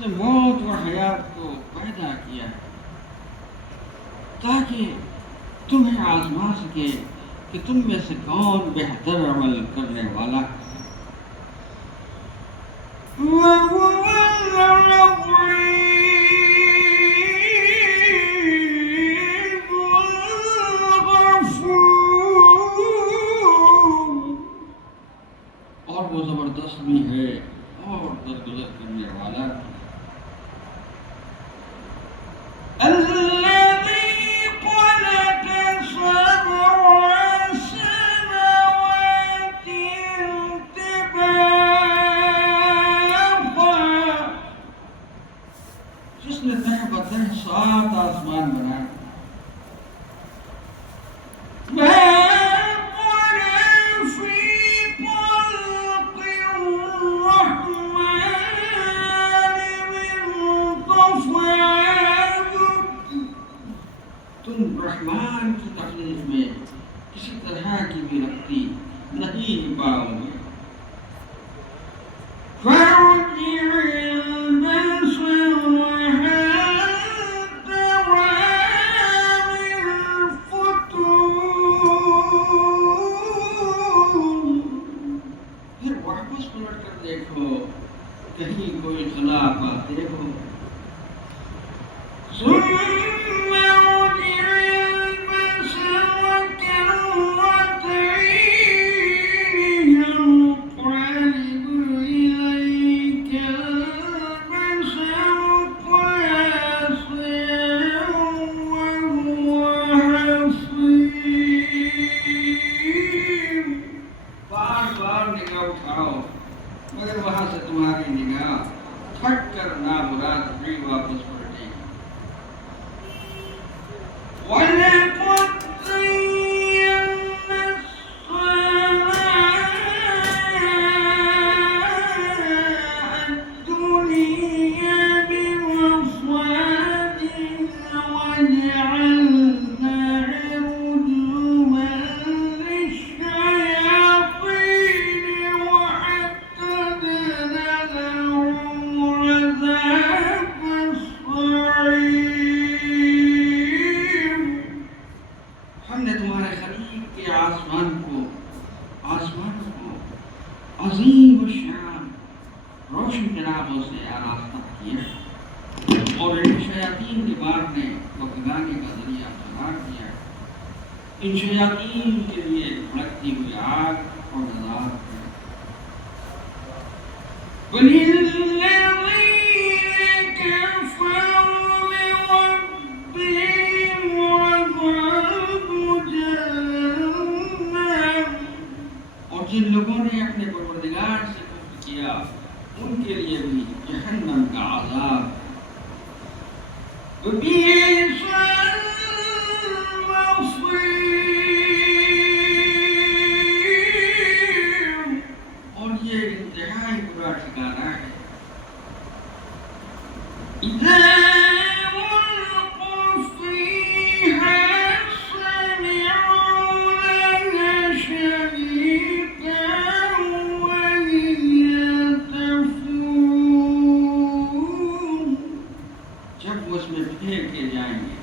نے موت و حیات کو پیدا کیا تاکہ تمہیں آزما سکے کہ تم میں سے کون بہتر عمل کرنے والا ہے۔ اور وہ زبردست بھی ہے اور درگزر کرنے والا بھی۔ جس نے تہ بتہ 7 آسمان بنائے، تم رحمان کی تخلیق میں کسی طرح کی بھی ربطی نہیں پاؤ گے۔ پھر واپس پلٹ کر دیکھو، کہیں کوئی خلا پاتے ہو۔ مگر وہاں سے تمہاری نگاہ پھٹ کر نامراد بھی واپس پلٹے گی۔ ہم نے تمہارے خلیق کے آسمان کو عظیم الشان روشن جنابوں سے آراستہ کیا اور ان شیاطین کے مارنے و بھگانے کا ذریعہ قرار دیا۔ ان شیاطین کے لیے بھڑکتی ہوئی آگ اور عذاب ہے۔ اور جن لوگوں نے اپنے پروردگار سے کفر کیا ان کے لیے بھی جہنم کا عذاب۔ اور یہ انتہائی برا ٹھکانہ ہے۔ جب وہ اس میں پھینکے جائیں گے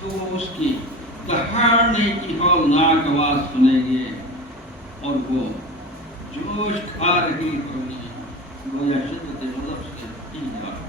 تو وہ اس کی دہاڑنے کی ہولناک آواز سنیں گے اور وہ جوش کھا رہی ہوگی، گویا شدت غضب سے پی جا رہی۔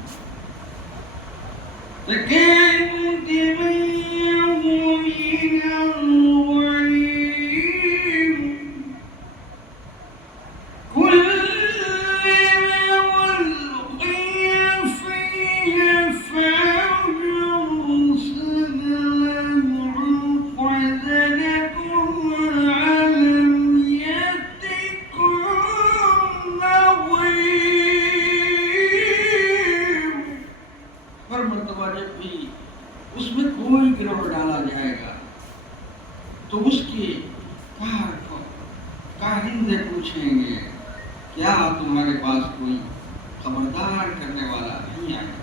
ہر مرتبہ جب بھی اس میں کوئی گروہ ڈالا جائے گا تو اس کے کارندے پوچھیں گے، کیا تمہارے پاس کوئی خبردار کرنے والا نہیں آیا؟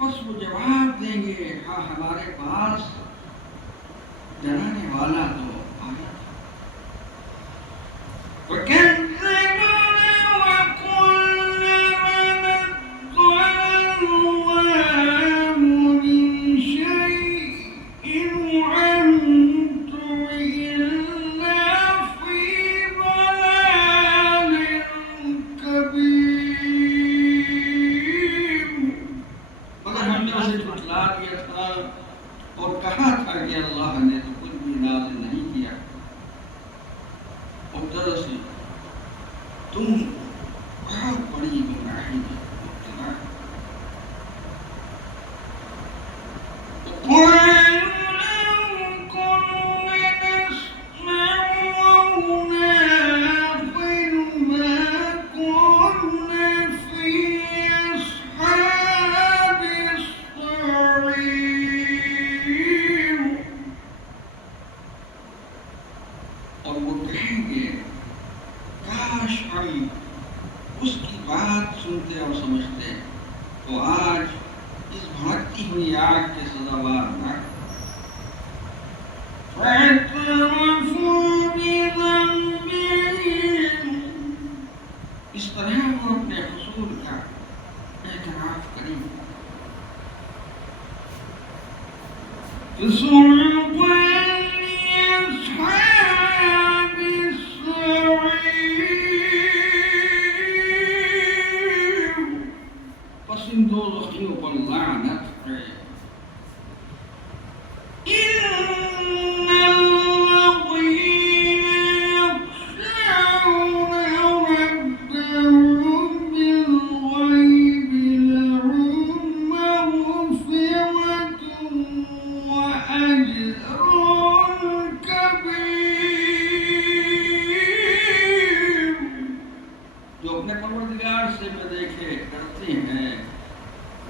بس وہ جواب بات سنتے اور سمجھتے تو آج اس بھڑکتی ہوئی آگ کے سزاوار نہ اس طرح وہ اپنے قصور کا اعتراف کریں. پس ان دو ذخیروں پر لعنت ہے.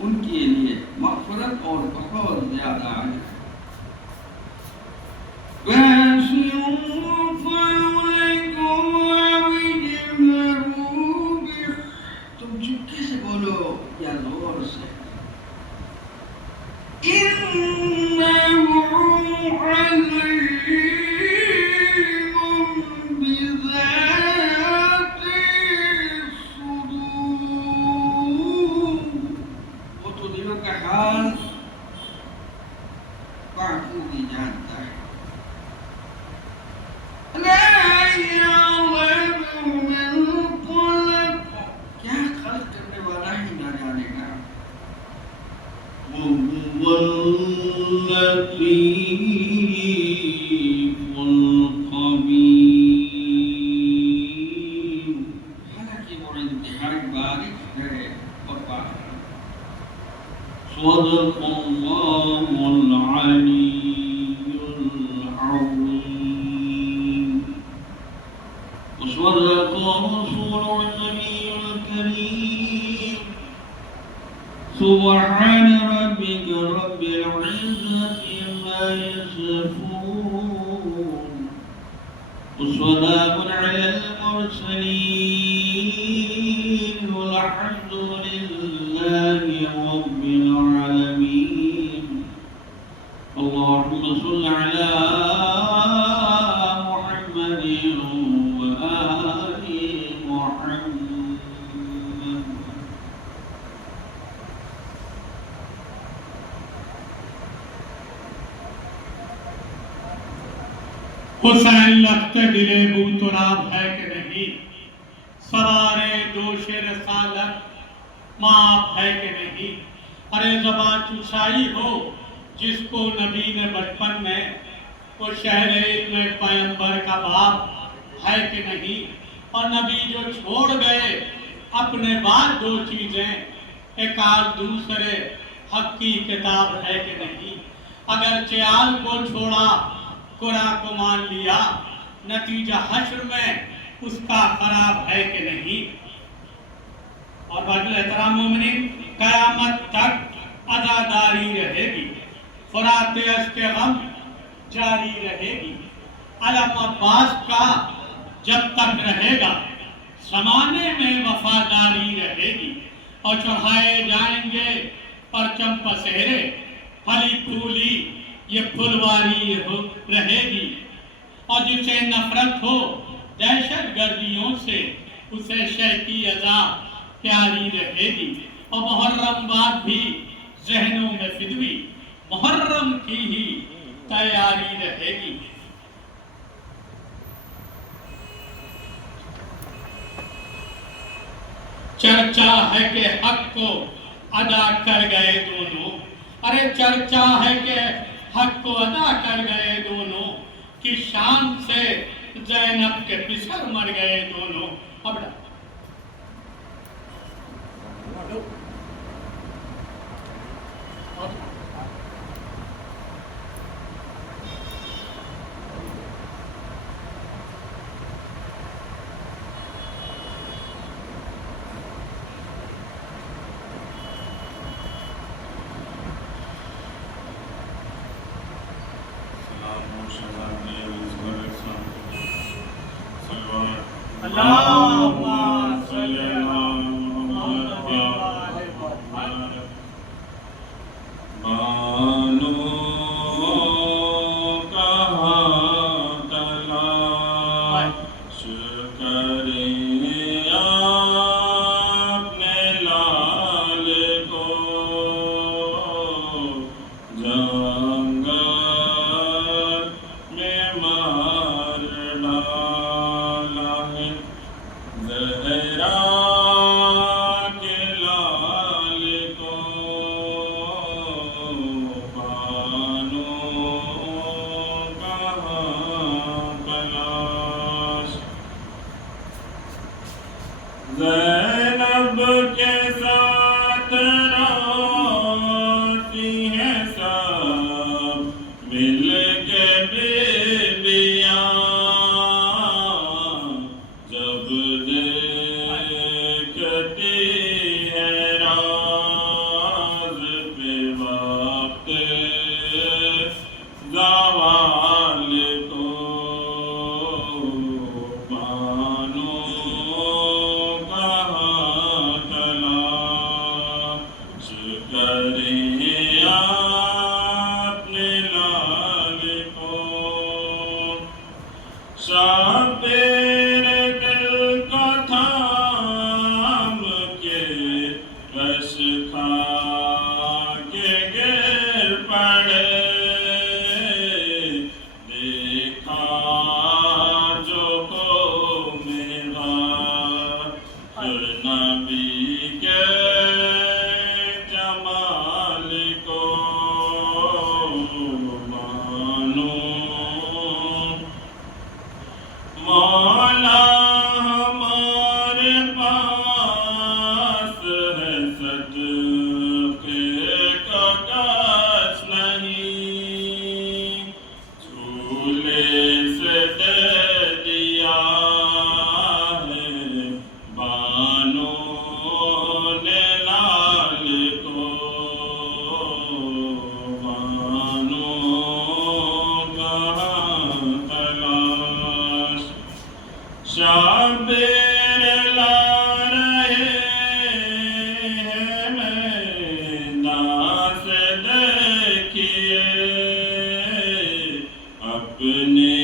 ان کے لیے مغفرت اور بہت زیادہ ہے. تم چپکے سے بولو یا زور سے. صدق الله العلي العظيم وصدق رسول النبي الكريم. سبحان ربك رب العزة عما يصفون وسلام على المرسلين والحمد لله رب العالمين. اللهم صل على محمد وآل محمد. حسین لخت دل بوتراب ہے کہ نہیں، سوارے دوش رسالت معاف ہے کہ نہیں. ارے زباں چوسائی ہو جس کو نبی نے بچپن میں، وہ شہر علم پیغمبر کا باپ ہے کہ نہیں. اور نبی جو چھوڑ گئے اپنے بعد دو چیزیں، ایک آل دوسرے حق کی کتاب ہے کہ نہیں. اگر چیال کو چھوڑا قرآن کو مان لیا، نتیجہ حشر میں اس کا خراب ہے کہ نہیں. اور باقی احترام مومنین، قیامت تک عزاداری رہے گی، فرات اشک غم جاری رہے گی. علم عباس کا جب تک رہے گا زمانے میں وفاداری رہے گی. اور چڑھائے جائیں گے پرچم پسہرے، پھلی پھولی یہ پھلواری رہے گی. اور جسے نفرت ہو دہشت گردیوں سے، اسے شے کی اذا پیاری رہے گی. اور محرم بات بھی ذہنوں میں فدوی، محرم کی ہی تیاری رہے گی. چرچا ہے کہ حق کو ادا کر گئے دونوں. ارے چرچا ہے کہ حق کو ادا کر گئے دونوں، کی شان سے زینب کے پسر مر گئے دونوں. اب اللهم عرش کھا کے گر پڑے دیکھا جو کو میرا نبی کے جمال کو مانو مولا ہمارے پاس ہے صدقے کا کاش نہیں جھولے سے دے دیا ہے بانو نے لال کو بانو کہاں تلاش شابیر لا رہے ہیں میدان سے دیکھیے اپنے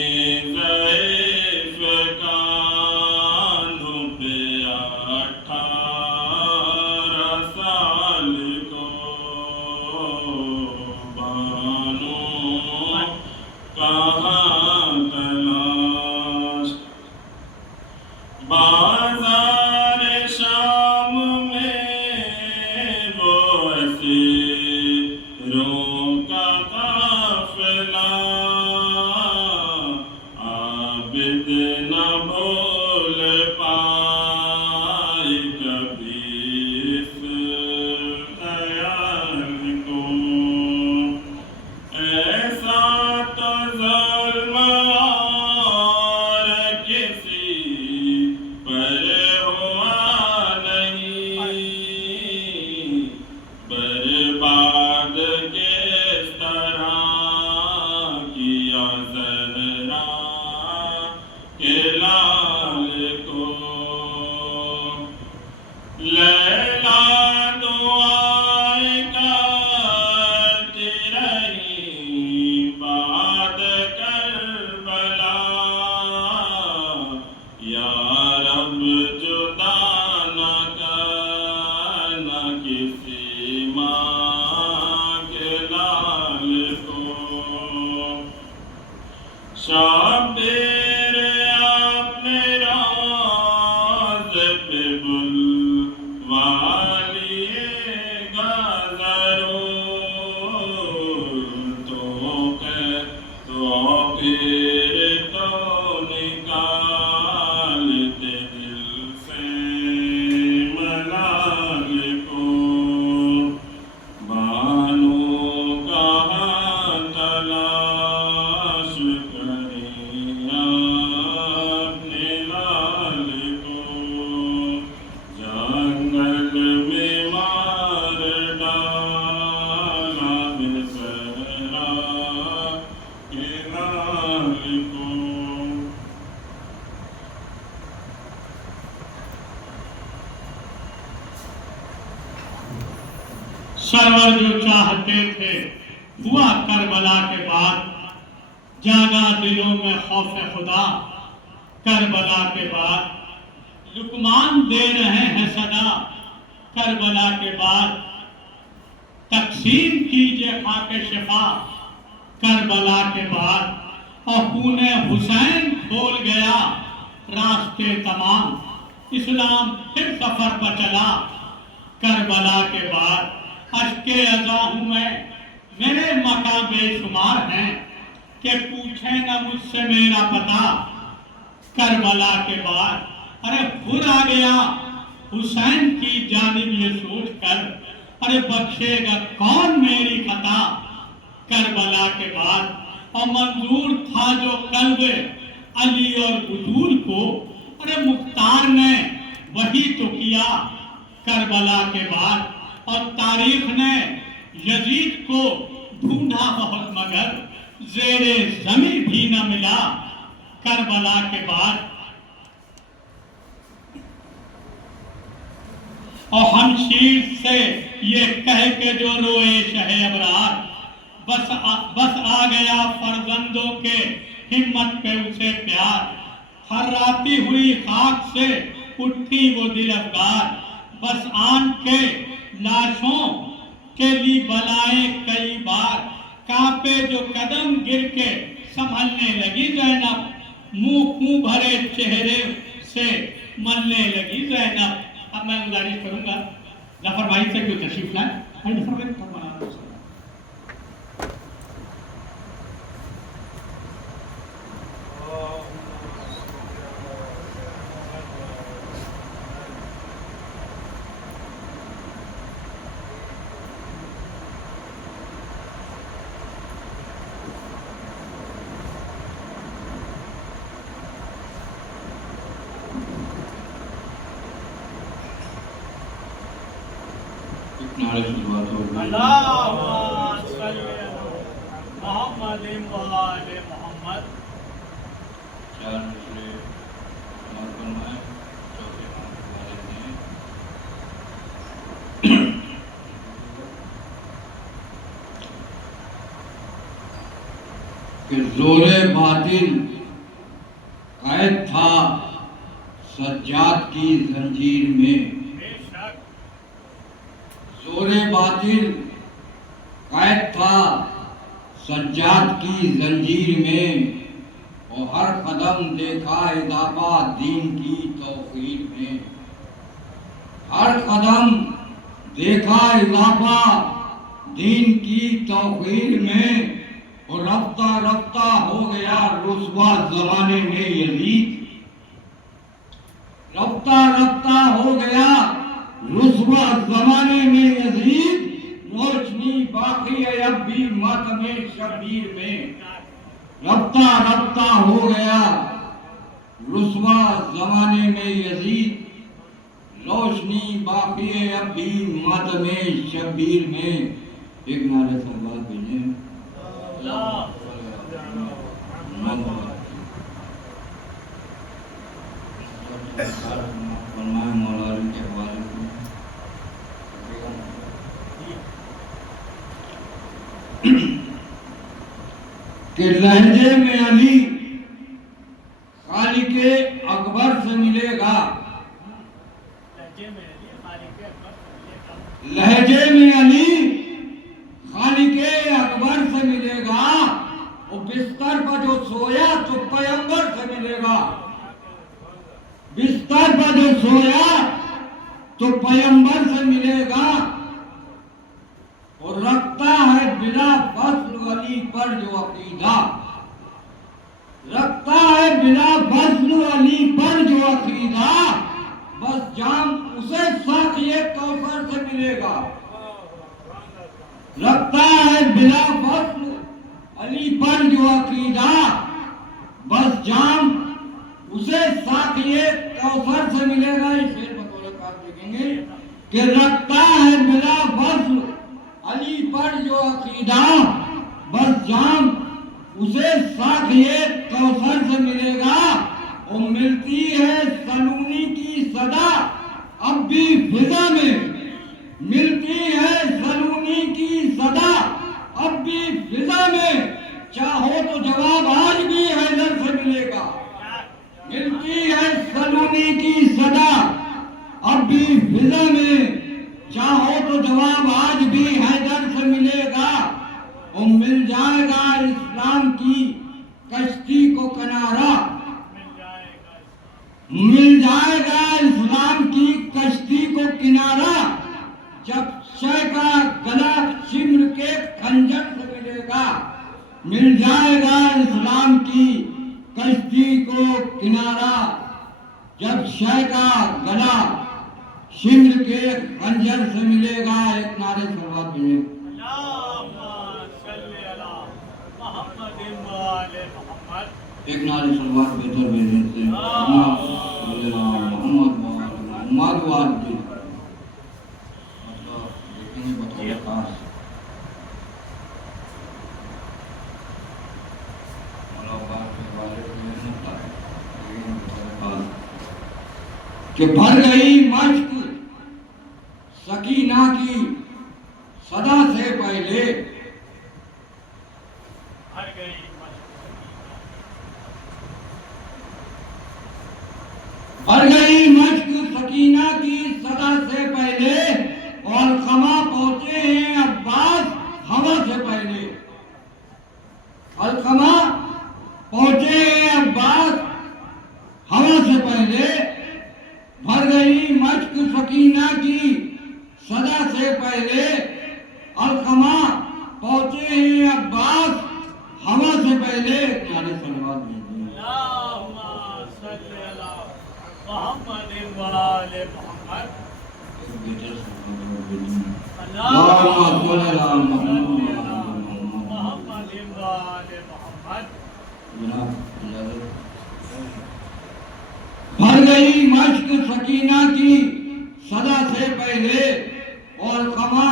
ضعیف کانوں پہ 18 سال کو بانو کہاں تلاش بازار شام میں وہ اسیروں کا قافلہ عابد نہ بھول پائے کبھی اس خیال کو ایسا تو ظلم اور کسی پر ہوا نہیں برباد کس طرح کیا زہرا کے لال کو لیلا دعائیں کرتی رہی بعد کربلا یا رب جدا نہ کرنا کسی ماں کے لال کو شابیر اپنے راز پہ بلوا لیے گا ضرور تو پھر تو نکالتے دل سے ملال کو بانو کہاں تلاش کریں اپنے لال کو جنگل میں مار ڈالا ہے زہرا کے لال کو سرور جو چاہتے تھے ہوا کربلا کے بعد جاگا دلوں میں خوف خدا کربلا کے بعد لقمان دے رہے ہیں صدا کربلا کے بعد تقسیم کیجئے خاک شفا کربلا کے بعد اور خون حسین کھول گیا راستے تمام اسلام پھر سفر پر چلا کربلا کے بعد اشک ازاں ہوں میں میرے مقام بے شمار ہیں کہ پوچھیں نہ مجھ سے میرا پتہ کربلا کے بعد ارے پھر آ گیا حسین کی جانب یہ سوچ کر ارے بخشے گا کون میری خطا کربلا کے بعد اور منظور تھا جو قلب علی اور بطول کو ارے مختار نے وہی تو کیا کربلا کے بعد اور تاریخ نے یزید کو ڈھونڈا بہت مگر زیر زمین بھی نہ ملا کربلا کے بعد اور ہمشیر سے یہ کہہ کے جو روئے شہ ابرار بس آ گیا فرزندوں کے ہمت پہ اسے پیار ہراتی ہوئی خاک سے اٹھی وہ دل افگار بس آن کے لاشوں کے لیے بلائے کئی بار کانپے جو قدم گر کے سنبھلنے لگی زینب منہ بھرے چہرے سے ملنے لگی زینب۔ اب میں گزارش کروں گا ظفر بھائی سے کوئی تشریف لائے۔ نعرہ صلوات ہو گئی۔ اللہم صلی محمد و آل محمد۔ چار مشرے سماعت فرمائیں۔ چوتھے امام کے والد ہیں کہ زور باطل قید تھا سجاد کی زنجیر میں، زور باطل قید تھا سجاد کی زنجیر میں، اور ہر قدم دیکھا اضافہ دین کی توقیر میں، ہر قدم دیکھا اضافہ دین کی توقیر میں، اور رفتہ رفتہ ہو گیا رسوا زمانے میں یزید، رفتہ رفتہ ہو گیا رسوا زمانے میں یزید، روشنی باقی ہے اب بھی ماتم شبیر میں، رفتہ رفتہ ہو گیا رسوا زمانے میں یزید، روشنی باقی ہے اب بھی ماتم شبیر میں۔ ایک نعرہ صلوات بھیجیں۔ فرمائیں مولا علی کے حوالے سے کہ لہجے میں علی خالق اکبر سے ملے گا، لہجے میں علی خالق اکبر سے ملے گا، وہ بستر پر جو سویا تو پیغمبر سے ملے گا، بستر پر جو سویا تو پیغمبر سے ملے گا، اور رکھتا ہے بلا فصل علی پر جو عقیدہ، رکھتا ہے بلا فصل علی پر جو عقیدہ، بس جام اسے ساقی کوثر سے ملے گا، رکھتا ہے بلا فصل علی پر جو عقیدہ، بس جام اسے ساقی کوثر سے ملے گا۔ اس شعر بطور آپ دیکھیں گے کہ رکھتا ہے بلا فصل علی پر جو عقیدہ، بس جام اسے ساقی کوثر سے ملے گا، اور ملتی ہے سلونی کی صدا اب بھی فضا میں، ملتی ہے سلونی کی صدا اب بھی فضا میں، چاہو تو جواب آج بھی حیدر سے ملے گا، ملتی ہے سلونی کی صدا اب بھی فضا میں، چاہو تو جواب آج بھی حیدر سے ملے گا، اور مل جائے گا اسلام کی کشتی کو کنارہ، مل جائے گا اسلام کی کشتی کو کنارہ، جب شے کا گلا شمر کے خنجر سے ملے گا، مل جائے گا اسلام کی کشتی کو کنارہ، جب شے کا گلا شمر کے خنجر سے ملے گا۔ ایک نعرہ صلوات بھیجیں۔ ایک نعرہ صلوات بہتر بھیجیں سے محمد وآل کی دیکھیں گے بطور خاص کہ بھر گئی مشق سکینہ کی صدا سے پہلے، بھر گئی مشق سکینہ کی صدا سے پہلے، اور سے پہلے علقمہ پہنچے ہیں عباس، ہوا سے پہلے نعرے صلوات بھیجیں۔ اللہم صلی علی محمد و آل محمد۔ اللہم صلی علی محمد محمد و آل محمد۔ جناب بھر گئی مشق سکینہ کی صدا سے پہلے، اور علقمہ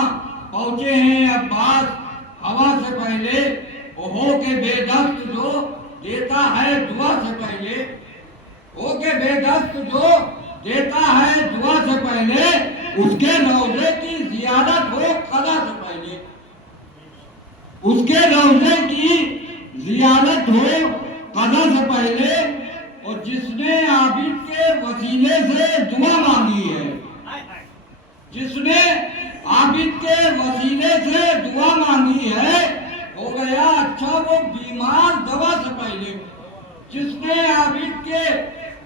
پہنچے ہیں عباس، ہوا سے پہلے، ہو کے بے دست جو دیتا ہے دعا سے پہلے، ہو کے بے دست جو دیتا ہے دعا سے پہلے، اس کے روضے کی زیارت ہو قضا سے پہلے، اس کے روضے کی زیارت ہو قضا سے پہلے، اور جس نے عابد کے وسیلے سے دعا مانگی ہے، جس نے عابد کے وسیلے سے دعا مانگی ہے، ہو گیا اچھا وہ بیمار دوا سے پہلے، جس نے عابد کے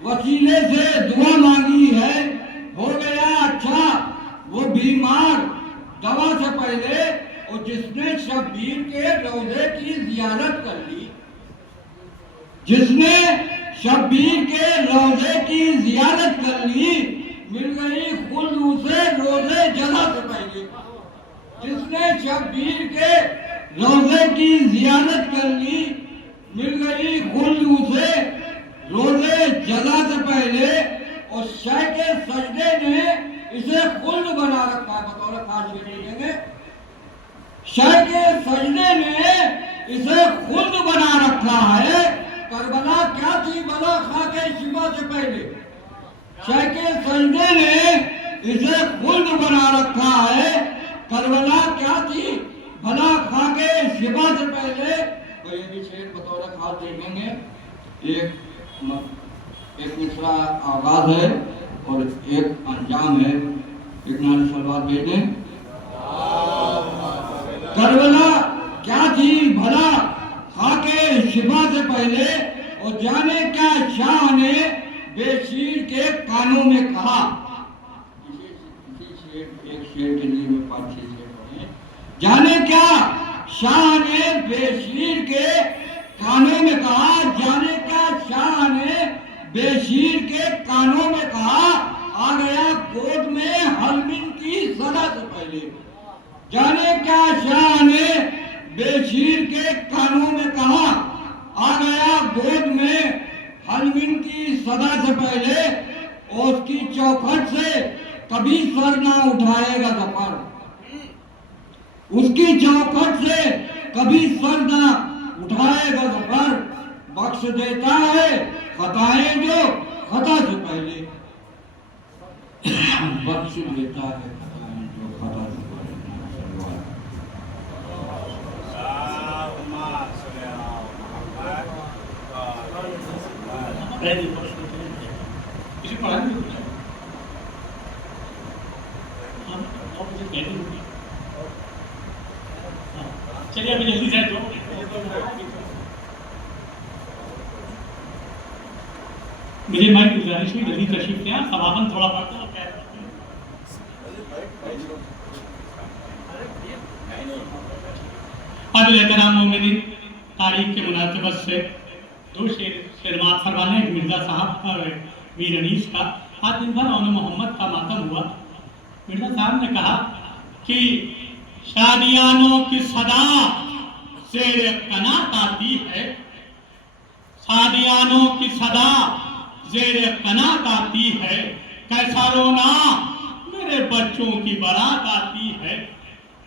وسیلے سے دعا مانگی ہے، ہو گیا اچھا وہ بیمار دوا سے پہلے، اور جس نے شبیر کے روضے کی زیارت کر لی، جس نے شبیر کے روضے کی زیارت کر لی، مل گئی خلد اسے روضے جزا سے پہلے، جس نے شبیر کے روضے کی زیارت کر لی، مل گئی خلد اسے روضے جزا سے پہلے، اور شہ کے سجدے نے اسے خلد بنا رکھا ہے۔ بطور خاص لکھیں گے، شہ کے سجدے نے اسے خلد بنا رکھا ہے۔ کربلا کیا تھی بلا خاک شفا سے پہلے، شہ کے سجدے نے اسے خلد بنا رکھا ہے۔ کربلا کیا تھی بھلا خاک شفا سے پہلے۔ تو یہ بھی شعر بطور خاص دیکھیں گے، ایک مصرع آغاز ہے اور ایک انجام ہے۔ ایک نعرہ صلوات بھیجیں۔ کربلا کیا تھی بھلا خاک شفا سے پہلے، اور جانے کیا شاہ نے بے شیر کے کانوں میں کہا۔ ایک شعر کے لیے میں 5-6 شعر پڑھیں۔ جانے کیا شاہ نے بے شیر کے کانوں میں کہا، جانے کیا شاہ نے بے شیر کے کانوں میں کہا، آ گیا گود میں حلمن کی صدا سے پہلے۔ جانے کیا شاہ نے بے شیر کے کانوں میں کہا، آ گیا گود میں حلمن کی صدا سے پہلے، اور اس کی چوکھٹ سے کبھی سر نہ اٹھائے گا ظفر، اس کی چوکھٹ سے کبھی سر نہ اٹھائے گا ظفر، بخش دیتا ہے خطائیں جو خطا سے پہلے، بخش دیتا ہے خطائیں جو خطا سے پہلے۔ کسی پڑھا نہیں؟ چلیے ابھی جلدی جائے تو میری مائک گزارش میں جلدی تشریف لیں، سواہن تھوڑا پڑتا ہے۔ قابل احترام مومنین، تاریخ کے مناسبت سے 2 شعر سماعت فرمانے ہیں۔ مرزا صاحب کا میر انیس کا آج دن بھر اون محمد کا ماتم ہوا۔ مرزا صاحب نے کہا کہ شادیانوں کی صدا زیر قنات آتی ہے، شادیانوں کی صدا زیر قنات آتی ہے، کیسا رونا میرے بچوں کی بارات آتی ہے۔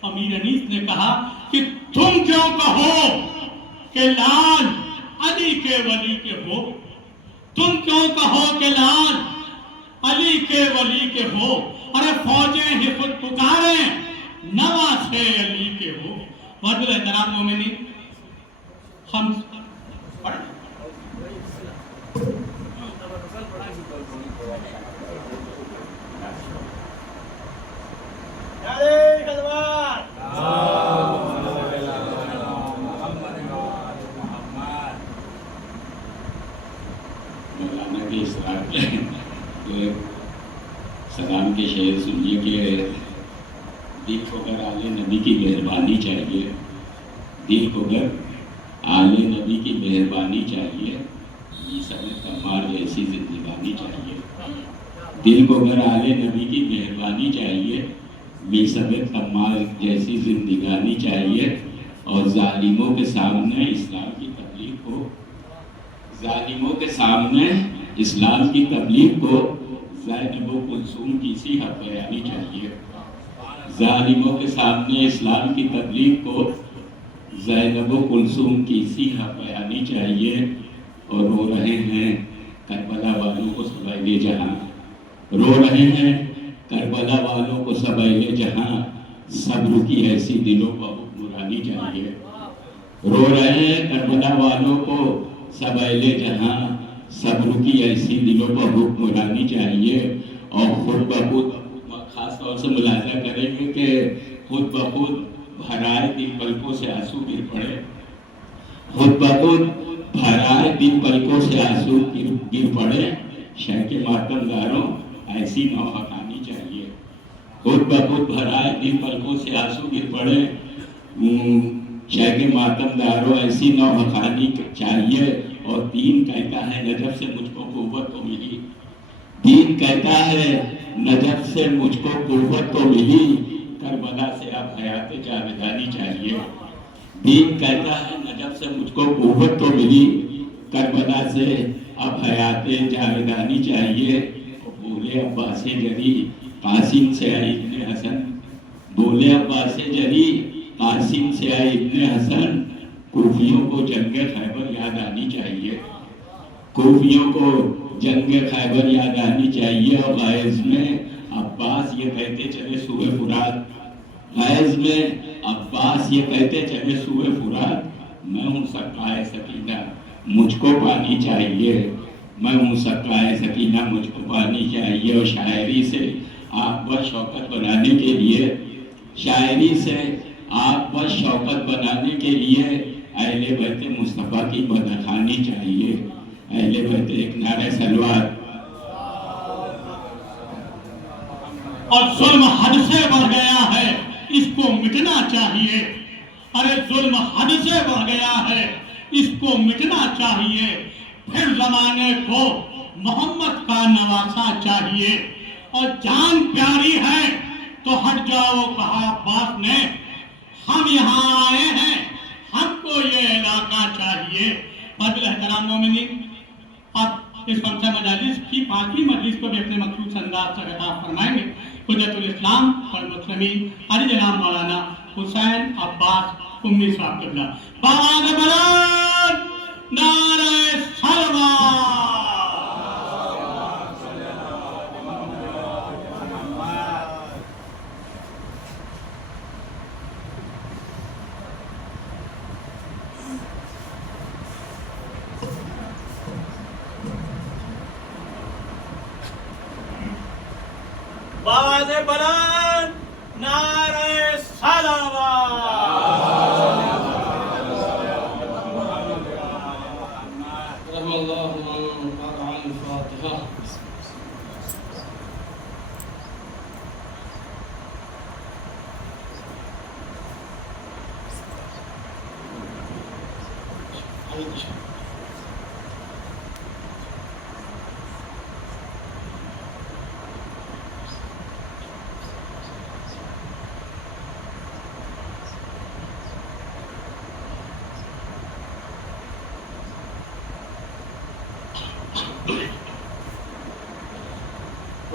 امیر انیس نے کہا کہ تم کیوں کہو کہ لال علی کے ولی کے ہو، تم کیوں کہو کہ لال علی کے ولی کے ہو، ارے فوجیں ہی خود پکاریں نواز علی کے ہو۔ معزز احترام مومنین، ہم پڑھیں مولانا کی اصرار کہ سلام کے شعر سنیے کہ دل دل کو اگر آل نبی کی مہربانی چاہیے، دل کو اگر آل نبی کی مہربانی چاہیے، عیسیٰ کمار جیسی زندگانی چاہیے، دل کو اگر آل نبی کی مہربانی چاہیے، عیسیٰ کمار جیسی زندگانی چاہیے، اور ظالموں کے سامنے اسلام کی تبلیغ کو، ظالموں کے سامنے اسلام کی تبلیغ کو زینب و کلثوم کی سی حق بیانی چاہیے، ظالموں کے سامنے اسلام کی تبلیغ کو زینب و کلثوم کی سی حق بیانی چاہیے۔ اور رو رہے ہیں کربلا والوں کو سب اہل جہاں، رو رہے ہیں کربلا والوں کو سب اہل جہاں، صبر کی ایسی دلوں کو حکمرانی چاہیے، رو رہے ہیں کربلا والوں کو سب اہل جہاں، صبر کی ایسی دلوں کو حکمرانی چاہیے۔ اور خود بخود خاص طور سے ملاحظہ کریں گے کہ خود بخود بھرائے دل پلکوں سے آنسو گر پڑے، خود بخود بھرائے دل پلکوں سے آنسو گر پڑے، شہ کے ماتم داروں ایسی نوحہ کھانی چاہیے، خود بخود بھرائے دل پلکوں سے آنسو گر پڑے، شہ کے ماتم داروں ایسی نوحہ کھانی چاہیے۔ اور دین کہتا ہے نجف سے مجھ کو قوت تو ملی، دین کہتا ہے نجف سے مجھ کو قوت تو ملی، کربلا سے اب حیات جاویدانی چاہیے، دین کہتا ہے نجف سے مجھ کو قوت تو ملی، کربلا سے اب حیات جاویدانی چاہیے۔ بولے عباس جری قاسم سے آئی ابن حسن، بولے عباس جری قاسم سے آئی ابن حسن، کوفیوں کو جنگ خیبر یاد آنی چاہیے، کوفیوں کو جنگ خیبر یاد آنی چاہیے۔ اور غیظ میں عباس یہ کہتے چلے سوئے فرات، غیظ میں عباس یہ کہتے چلے سوئے فرات، میں ہوں سقائے سکینہ مجھ کو پانی چاہیے، میں ہوں سقائے سکینہ مجھ کو پانی چاہیے۔ اور شاعری سے آپ پر شوکت بنانے کے لیے، شاعری سے آپ پر شوکت بنانے کے لیے اہل بیت مصطفیٰ کی مدح خوانی چاہیے، اہل بیت ایک نعرہ سلوات۔ اور ظلم حد سے بڑھ گیا ہے، اس کو مٹنا چاہیے، ارے ظلم حد سے بڑھ گیا ہے، اس کو مٹنا چاہیے، پھر زمانے کو محمد کا نواسا چاہیے۔ اور جان پیاری ہے تو ہٹ جاؤ کہا عباس نے، ہم یہاں آئے ہیں، ہم کو یہ علاقہ چاہیے۔ قابل احترام مومنین، اب اس خمسہ مجالس کی پانچویں مجلس کو بھی اپنے مخصوص انداز سے خطاب فرمائیں گے حجت الاسلام والمسلمین علی جناب مولانا حسین عباس امی صاحب قبلہ۔ بآواز بلند نعرہ سلوات۔ بآواز بلند نعرہ سلوات۔ رحم اللہ من قرأ الفاتحہ۔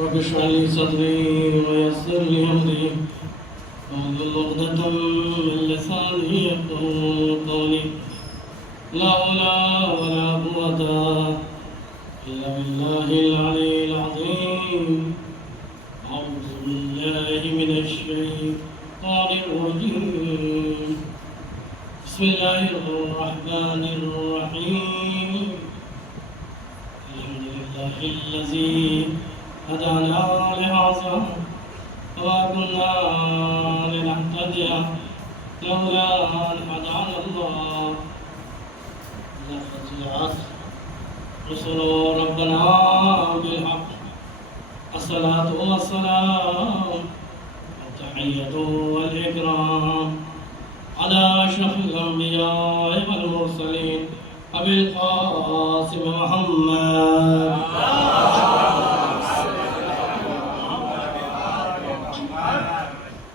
رب اشرح لي صدري ويسر لي امري واحلل عقدة من لساني يفقهوا قولي لا حول ولا قوة إلا بالله العلي العظيم أعوذ بالله من الشيطان الرجيم بسم الله الرحمن الرحيم الحمد لله الذي هدانا لهذا وما كنا لنهتدي لولا أن هدانا الله لقد جاءت رسل ربنا بالحق الصلاة والسلام والتحية والإكرام على أشرف الأنبياء والمرسلين أبي القاسم محمد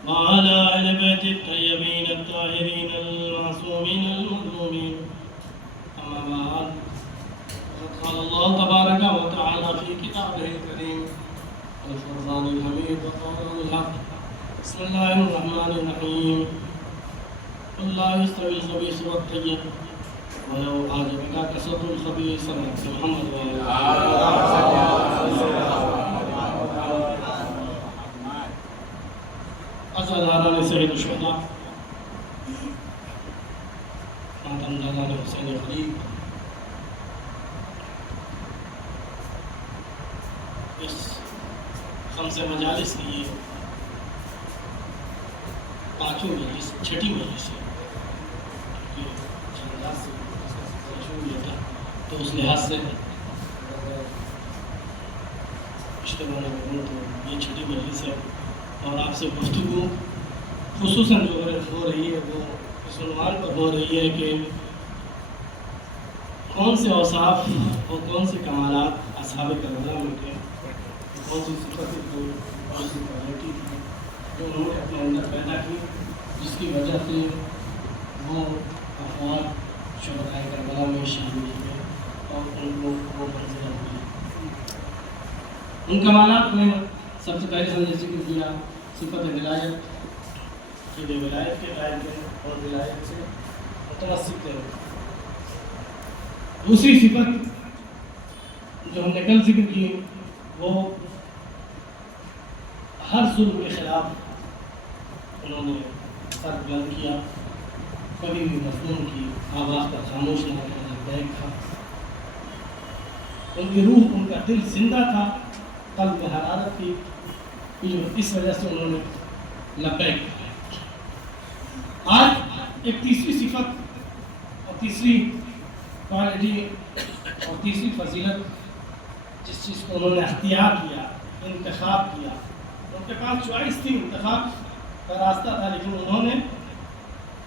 وعلى أهل بيت الطيبين الطاهرين المعصومين المظلومين. أما بعد، فقد قال الله تبارك وتعالى في كتابه الكريم الفرقان الحميد وقوله الحق. بسم الله الرحمن الرحيم. قل لا يستوي الخبيث والطيب ولو أعجبك كثرة الخبيث محمد وعلى أزهر سيد الشهداء ماتم دادا حسین غریب اس خمس مجالس کی یہ پانچوں مجلس چھٹی مجلس ہے، تو اس لحاظ سے اجتماع میں تو یہ چھٹی مجلس ہے، اور آپ سے گفتگو خصوصاً جو ہو رہی ہے وہ اس عنوان پر ہو رہی ہے کہ کون سے اوصاف اور کون سے کمالات اصحاب کربلا میں تھے، کون سی صفتیں تھیں، کون سی کوالٹی تھی جو انہوں نے اپنے اندر پیدا کی، جس کی وجہ سے وہ افراد شہدائے کربلا میں شامل ہوئے اور ان کو وہ منزل ملی۔ ان کمالات میں سب سے پہلے ہم نے ذکر کیا صفت ولایت، کہ وہ ولایت کے قائل تھے اور ولایت سے متمسک تھے۔ دوسری صفت جو ہم نے کل ذکر کی وہ ہر ظلم کے خلاف انہوں نے سر بلند کیا، کبھی بھی مظلوم کی آواز پر خاموش نہ کرنا بیک تھا، ان کی روح، ان کا دل زندہ تھا، قلب میں حرارت تھی، اس وجہ سے انہوں نے لبیک کہا۔ آج ایک تیسری صفت اور تیسری کوالٹی اور تیسری فضیلت جس چیز کو انہوں نے اختیار کیا، انتخاب کیا، ان کے پاس چوائس تھی، انتخاب کا راستہ تھا، لیکن انہوں نے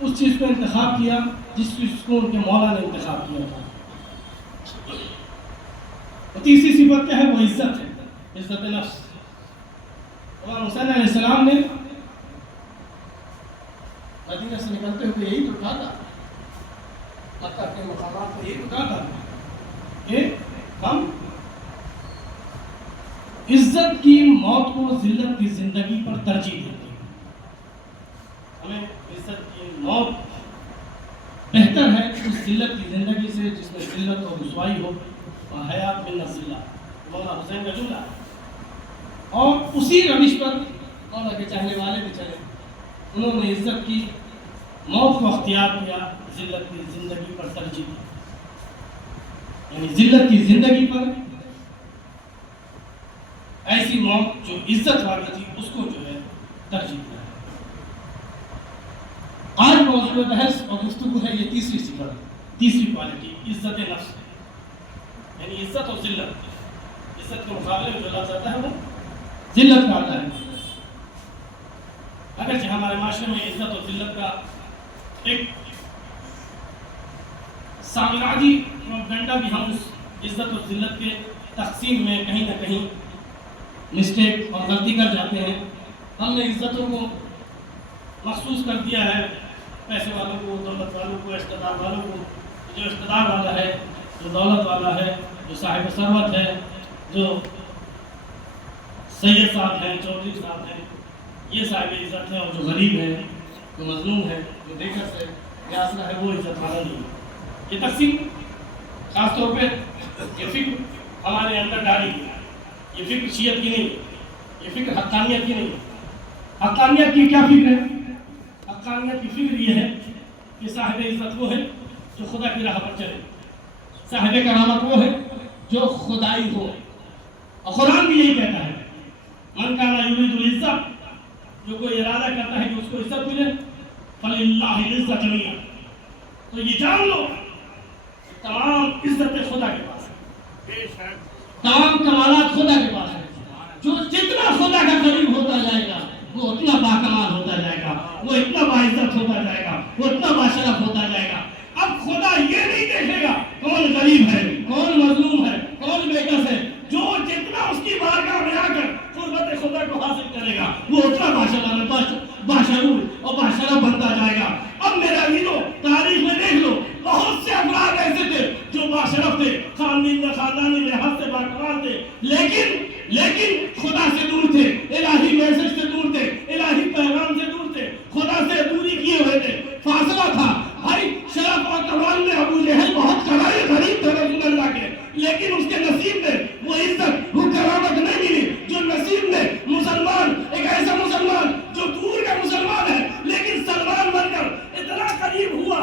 اس چیز کو انتخاب کیا جس چیز کو ان کے مولا نے انتخاب کیا تھا۔ اور تیسری صفت کیا ہے؟ وہ عزت ہے، عزت نفس۔ امام حسین علیہ السلام نے مدینہ سے نکلتے ہوئے یہی تو کہا تھا، مکہ کے مقامات کو یہی تو کہا تھا کہ ہم عزت کی موت کو ذلت کی زندگی پر ترجیح دیتے ہیں، ہمیں عزت کی موت بہتر ہے اس ذلت کی زندگی سے جس میں ذلت اور رسوائی ہو، اور حیات من الذلہ مولا حسین کا جملہ ہے۔ اور اسی روش پر مولا کے چاہنے والے بھی چلے، انہوں نے عزت کی موت کو اختیار کیا، ذلت کی زندگی پر ترجیح دی، یعنی ذلت کی زندگی پر ایسی موت جو عزت والی تھی اس کو جو ہے ترجیح دیا۔ آج موضوع بحث اور گفتگو ہے یہ تیسری صفت، تیسری کوالٹی، عزت نفس، یعنی عزت اور ذلت۔ عزت کے مقابلے میں جو لفظ آتا ہے وہ ذلت کا آتا ہے۔ اگرچہ ہمارے معاشرے میں عزت اور ذلت کا ایک سامراجی پروپیگنڈا بھی، ہم اس عزت اور ذلت کے تقسیم میں کہیں نہ کہیں مسٹیک اور غلطی کر جاتے ہیں۔ ہم نے عزتوں کو مخصوص کر دیا ہے پیسے والوں کو، دولت والوں کو، اقتدار والوں کو۔ جو اقتدار والا ہے، جو دولت والا ہے، جو صاحب ثروت ہے، جو سید صاحب ہیں، چودھری صاحب ہیں، یہ صاحب عزت ہے، اور جو غریب ہے، جو مظلوم ہے، جو بے کس ہے، یاسرا ہے، وہ عزت والا نہیں ہے۔ یہ تقسیم خاص طور پہ یہ فکر ہمارے اندر ڈالی گئی، یہ فکر شیعت کی نہیں ہے، یہ فکر حقانیت کی نہیں ہے۔ حقانیت کی کیا فکر ہے؟ حقانیت کی فکر یہ ہے کہ صاحب عزت وہ ہے جو خدا کی راہ پر چلے، صاحب کرامت وہ ہے جو خدائی ہو، اور قرآن بھی یہی کہتا ہے، من کان یرید العزت، جو کوئی ارادہ کرتا ہے کہ اس کو عزت ملے، فللہ العزت جمیعا، تو یہ جان لو تمام عزت خدا کے پاس ہے، تمام کمالات خدا کے پاس ہے۔ جو جتنا خدا کا قریب ہوتا جائے گا وہ اتنا باکمال ہوتا جائے گا، وہ اتنا باعزت ہوتا جائے گا، وہ اتنا باشرف ہوتا جائے گا۔ اب خدا یہ نہیں دیکھے گا کون غریب ہے، کون مظلوم ہے، کون بے کس ہے، جو جتنا اس کی بارگاہ میں آ کر قربت خدا کو حاصل کرے گا وہ اتنا باشعور اور باشرف بنتا جائے گا۔ اب میرا عزیزو، تاریخ میں دیکھ لو، بہت سے افراد ایسے تھے جو باشرف تھے، خاندانی لحاظ سے باکمال تھے، لیکن خدا سے دور تھے، الہی میسج سے دور تھے، الہی پیغام سے دور تھے، خدا سے دوری کیے ہوئے تھے، فاصلہ تھا۔ بھائی شرف اور کمال میں ابو جہل بہت غریب تھے رسول اللہ کے، لیکن اس کے نصیب میں وہ عزت، وہ کرامت نہیں ملی جو نصیب میں مسلمان، ایک ایسا مسلمان جو دور کا مسلمان ہے لیکن سلمان بن کر اتنا قریب ہوا،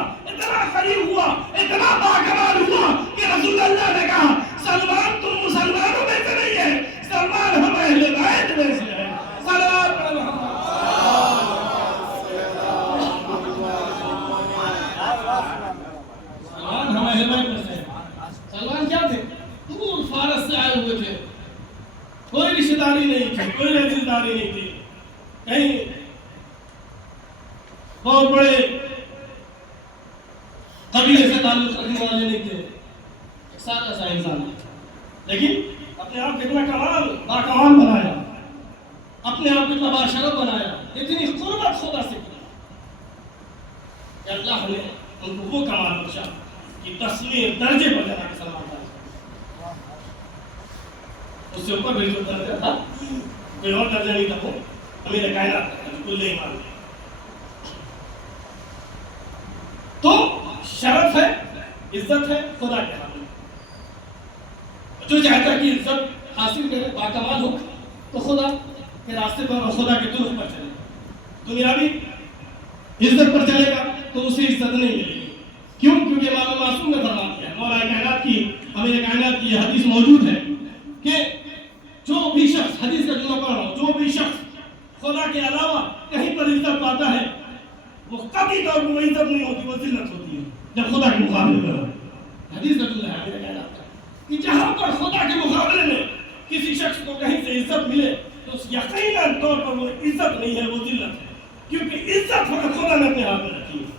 اتنا باکمال ہوا کہ رسول اللہ نے کہا سلمان تم مسلمانوں میں سے نہیں ہے، سلمان ہم اہل بیت میں سے ہے۔ سلمان کیا تھے؟ دور فارس سے آئے ہوئے تھے، کوئی رشتہ داری نہیں تھی، کوئی عزیزداری نہیں تھی، کہیں بہت بڑے قبیلے سے تعلق رکھنے والے نہیں تھے، ایک سادہ سا انسان، لیکن اپنے آپ کو اتنا باکمال بنایا، اپنے آپ کو اتنا باشرف بنایا، اتنی قربت خدا سے کی کہ اللہ نے ان کو وہ کمال بخشا کہ 10ویں درجے پر جا کے سلمان تھا۔ اس سے اوپر بھی جو درجہ تھا کوئی اور درجہ نہیں تھا، وہ امیر کائنات تھا، کل ایمان۔ تو شرف ہے، عزت ہے خدا کے ہاتھ میں، جو چاہتا ہے کہ عزت حاصل کرے، باکمال ہو، تو خدا کے راستے پر اور خدا کے طرق پر چلے، دنیاوی عزت پر چلے گا تو اسے عزت نہیں ملے گی۔ کیوں؟ کیونکہ امام معصوم نے فرما دیا ہے، مولا کائنات کی، امیر کائنات کی یہ حدیث موجود ہے کہ جو بھی شخص، حدیث کا جملہ پڑھ رہا ہوں، جو بھی شخص خدا کے علاوہ کہیں پر عزت پاتا ہے وہ قطعی طور پر وہ عزت نہیں ہوتی، وہ ذلت ہوتی ہے جب خدا کے مقابلے میں ہو۔ حدیث کا جملہ ہے امیر کائنات کا کہ جہاں پر خدا کے مقابلے میں کسی شخص کو کہیں سے عزت ملے تو یقیناً طور پر وہ عزت نہیں ہے، وہ ذلت ہے، کیونکہ عزت خدا نے اپنے ہاتھ میں رکھی ہے۔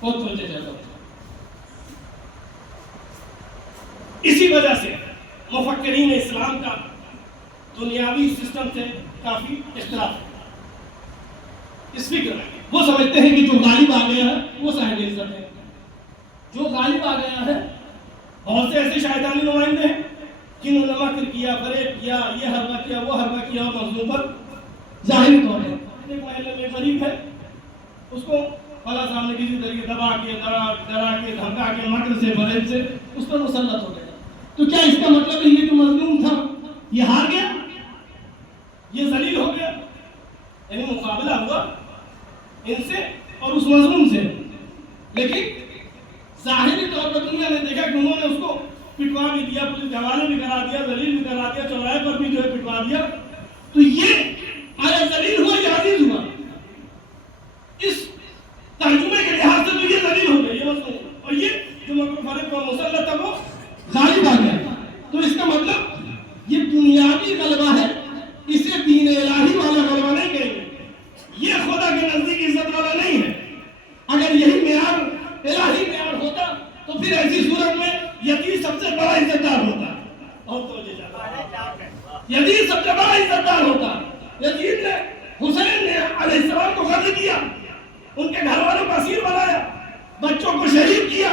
بہت سوچے جاتا ہے۔ اسی وجہ سے مفکرین اسلام کا دنیاوی سسٹم سے کافی اختلاف ہے اس فکر میں۔ وہ سمجھتے ہیں کہ جو غالب آ گیا ہے وہ صاحب عزت ہے، جو غالب آ گیا ہے۔ بہت سے ایسے شیطانی نمائندے ہیں جنہوں نے مکر کیا، فریب کیا، یہ حربہ کیا، وہ حربہ کیا، اور مظلوم پر ظاہری طور پر ایک محلے میں غریب ہے، اس کو فلاں صاحب نے کسی طریقے دبا کے، ڈرا کے، دھمکا کے، مکر سے، فریب سے اس پر مسلط ہو گیا۔ تو کیا اس کا مطلب ہے یہ جو مظلوم تھا یہ ہار گیا، یہ ذلیل ہو گیا؟ یعنی مقابلہ ہوا ان سے اور اس مظلوم سے، لیکن ظاہری طور پر دنیا نے دیکھا کہ انہوں نے اس کو پٹوا بھی دیا، پولیس کے حوالے بھی کرا دیا، ذلیل بھی کرا دیا، چوراہے پر بھی جو ہے پٹوا دیا۔ تو یہ آیا ذلیل ہوا یا عزیز ہوا؟ اس ترجمے کے لحاظ سے تو یہ ذلیل ہو گیا، یہ مظلوم، اور یہ جو مکر فریب پر مسلط ہے وہ غالب آ گیا۔ تو اس کا مطلب یہ دنیاوی غلبہ ہے، اسے دین الہی والا غلبہ نہیں کہیں گے، یہ خدا کے نزدیک عزت والا نہیں ہے۔ اگر یہی معیار الہی معیار ہوتا تو پھر ایسی صورت میں یزید سب سے بڑا عزتدار ہوتا، یزید سب سے بڑا عزتدار ہوتا۔ یزید نے حسین نے علیہ السلام کو قتل کیا، ان کے گھر والوں کو اسیر بنایا، بچوں کو شہید کیا،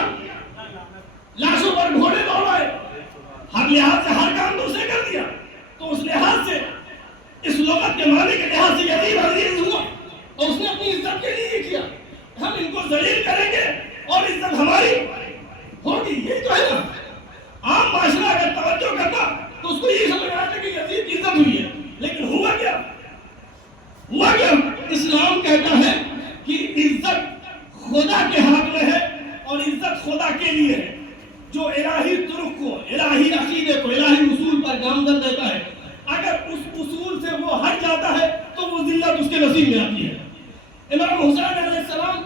لاشوں پر گھوڑے دوڑائے، ہر لحاظ سے ہر کام دوسرے کر دیا۔ تو اس لحاظ سے، اس لغت کے معنی کے لحاظ سے یزید عزیز ہوا، اور اس نے اپنی عزت کے لیے کیا، ہم ان کو ذلیل کریں گے اور عزت ہماری ہوگی۔ یہ تو ہے نا، عام معاشرہ اگر توجہ کرتا تو اس کو یہ سمجھ آتا کہ یزید کی عزت ہوئی ہے، لیکن ہوا کیا؟ اسلام کہتا ہے کہ عزت خدا کے ہاتھ میں ہے اور عزت خدا کے لیے ہے۔ جو الہی طرق کو، الہی عقیدے کو، الہی اصول پر گامزن دیتا ہے، اگر اس اصول سے وہ ہٹ جاتا ہے تو وہ ذلت اس کے نصیب میں آتی ہے۔ امام حسین علیہ السلام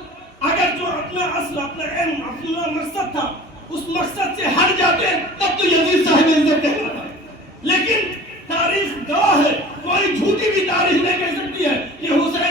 اگر جو اپنا اصل، اپنا علم، اپنا مقصد تھا، اس مقصد سے ہٹ جاتے تب تو یزید صاحب عزت کہلاتا ہے۔ لیکن تاریخ گواہ ہے، کوئی جھوٹی بھی تاریخ نہیں کہہ سکتی ہے کہ حسین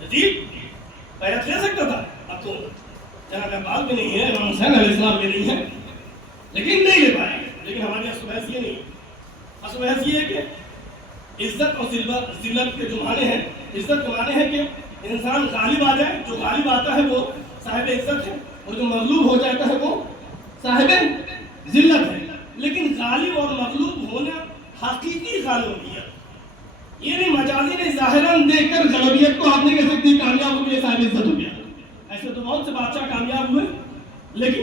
یزید بیعت لے سکتا تھا، اب تو جناب عباس بھی نہیں ہے، امام حسین علیہ السلام بھی نہیں ہے، لیکن نہیں لے پائے. لیکن ہماری اصل بحث یہ نہیں ہے. اصل بحث یہ ہے کہ عزت اور ذلت کے جو معنی ہیں، عزت کے معنی ہے کہ انسان غالب آ جائے، جو غالب آتا ہے وہ صاحب عزت ہے، اور جو مغلوب ہو جاتا ہے وہ صاحب ذلت ہے. لیکن غالب اور مغلوب ہونا حقیقی غالبیت، یہ نہیں مجازی نہیں. ظاہراً دیکھ کر غلبیت کو آپ نے کہہ سکتے کامیاب ہو گیا، صاحب عزت ہو گیا. ایسے تو بہت سے بادشاہ کامیاب ہوئے، لیکن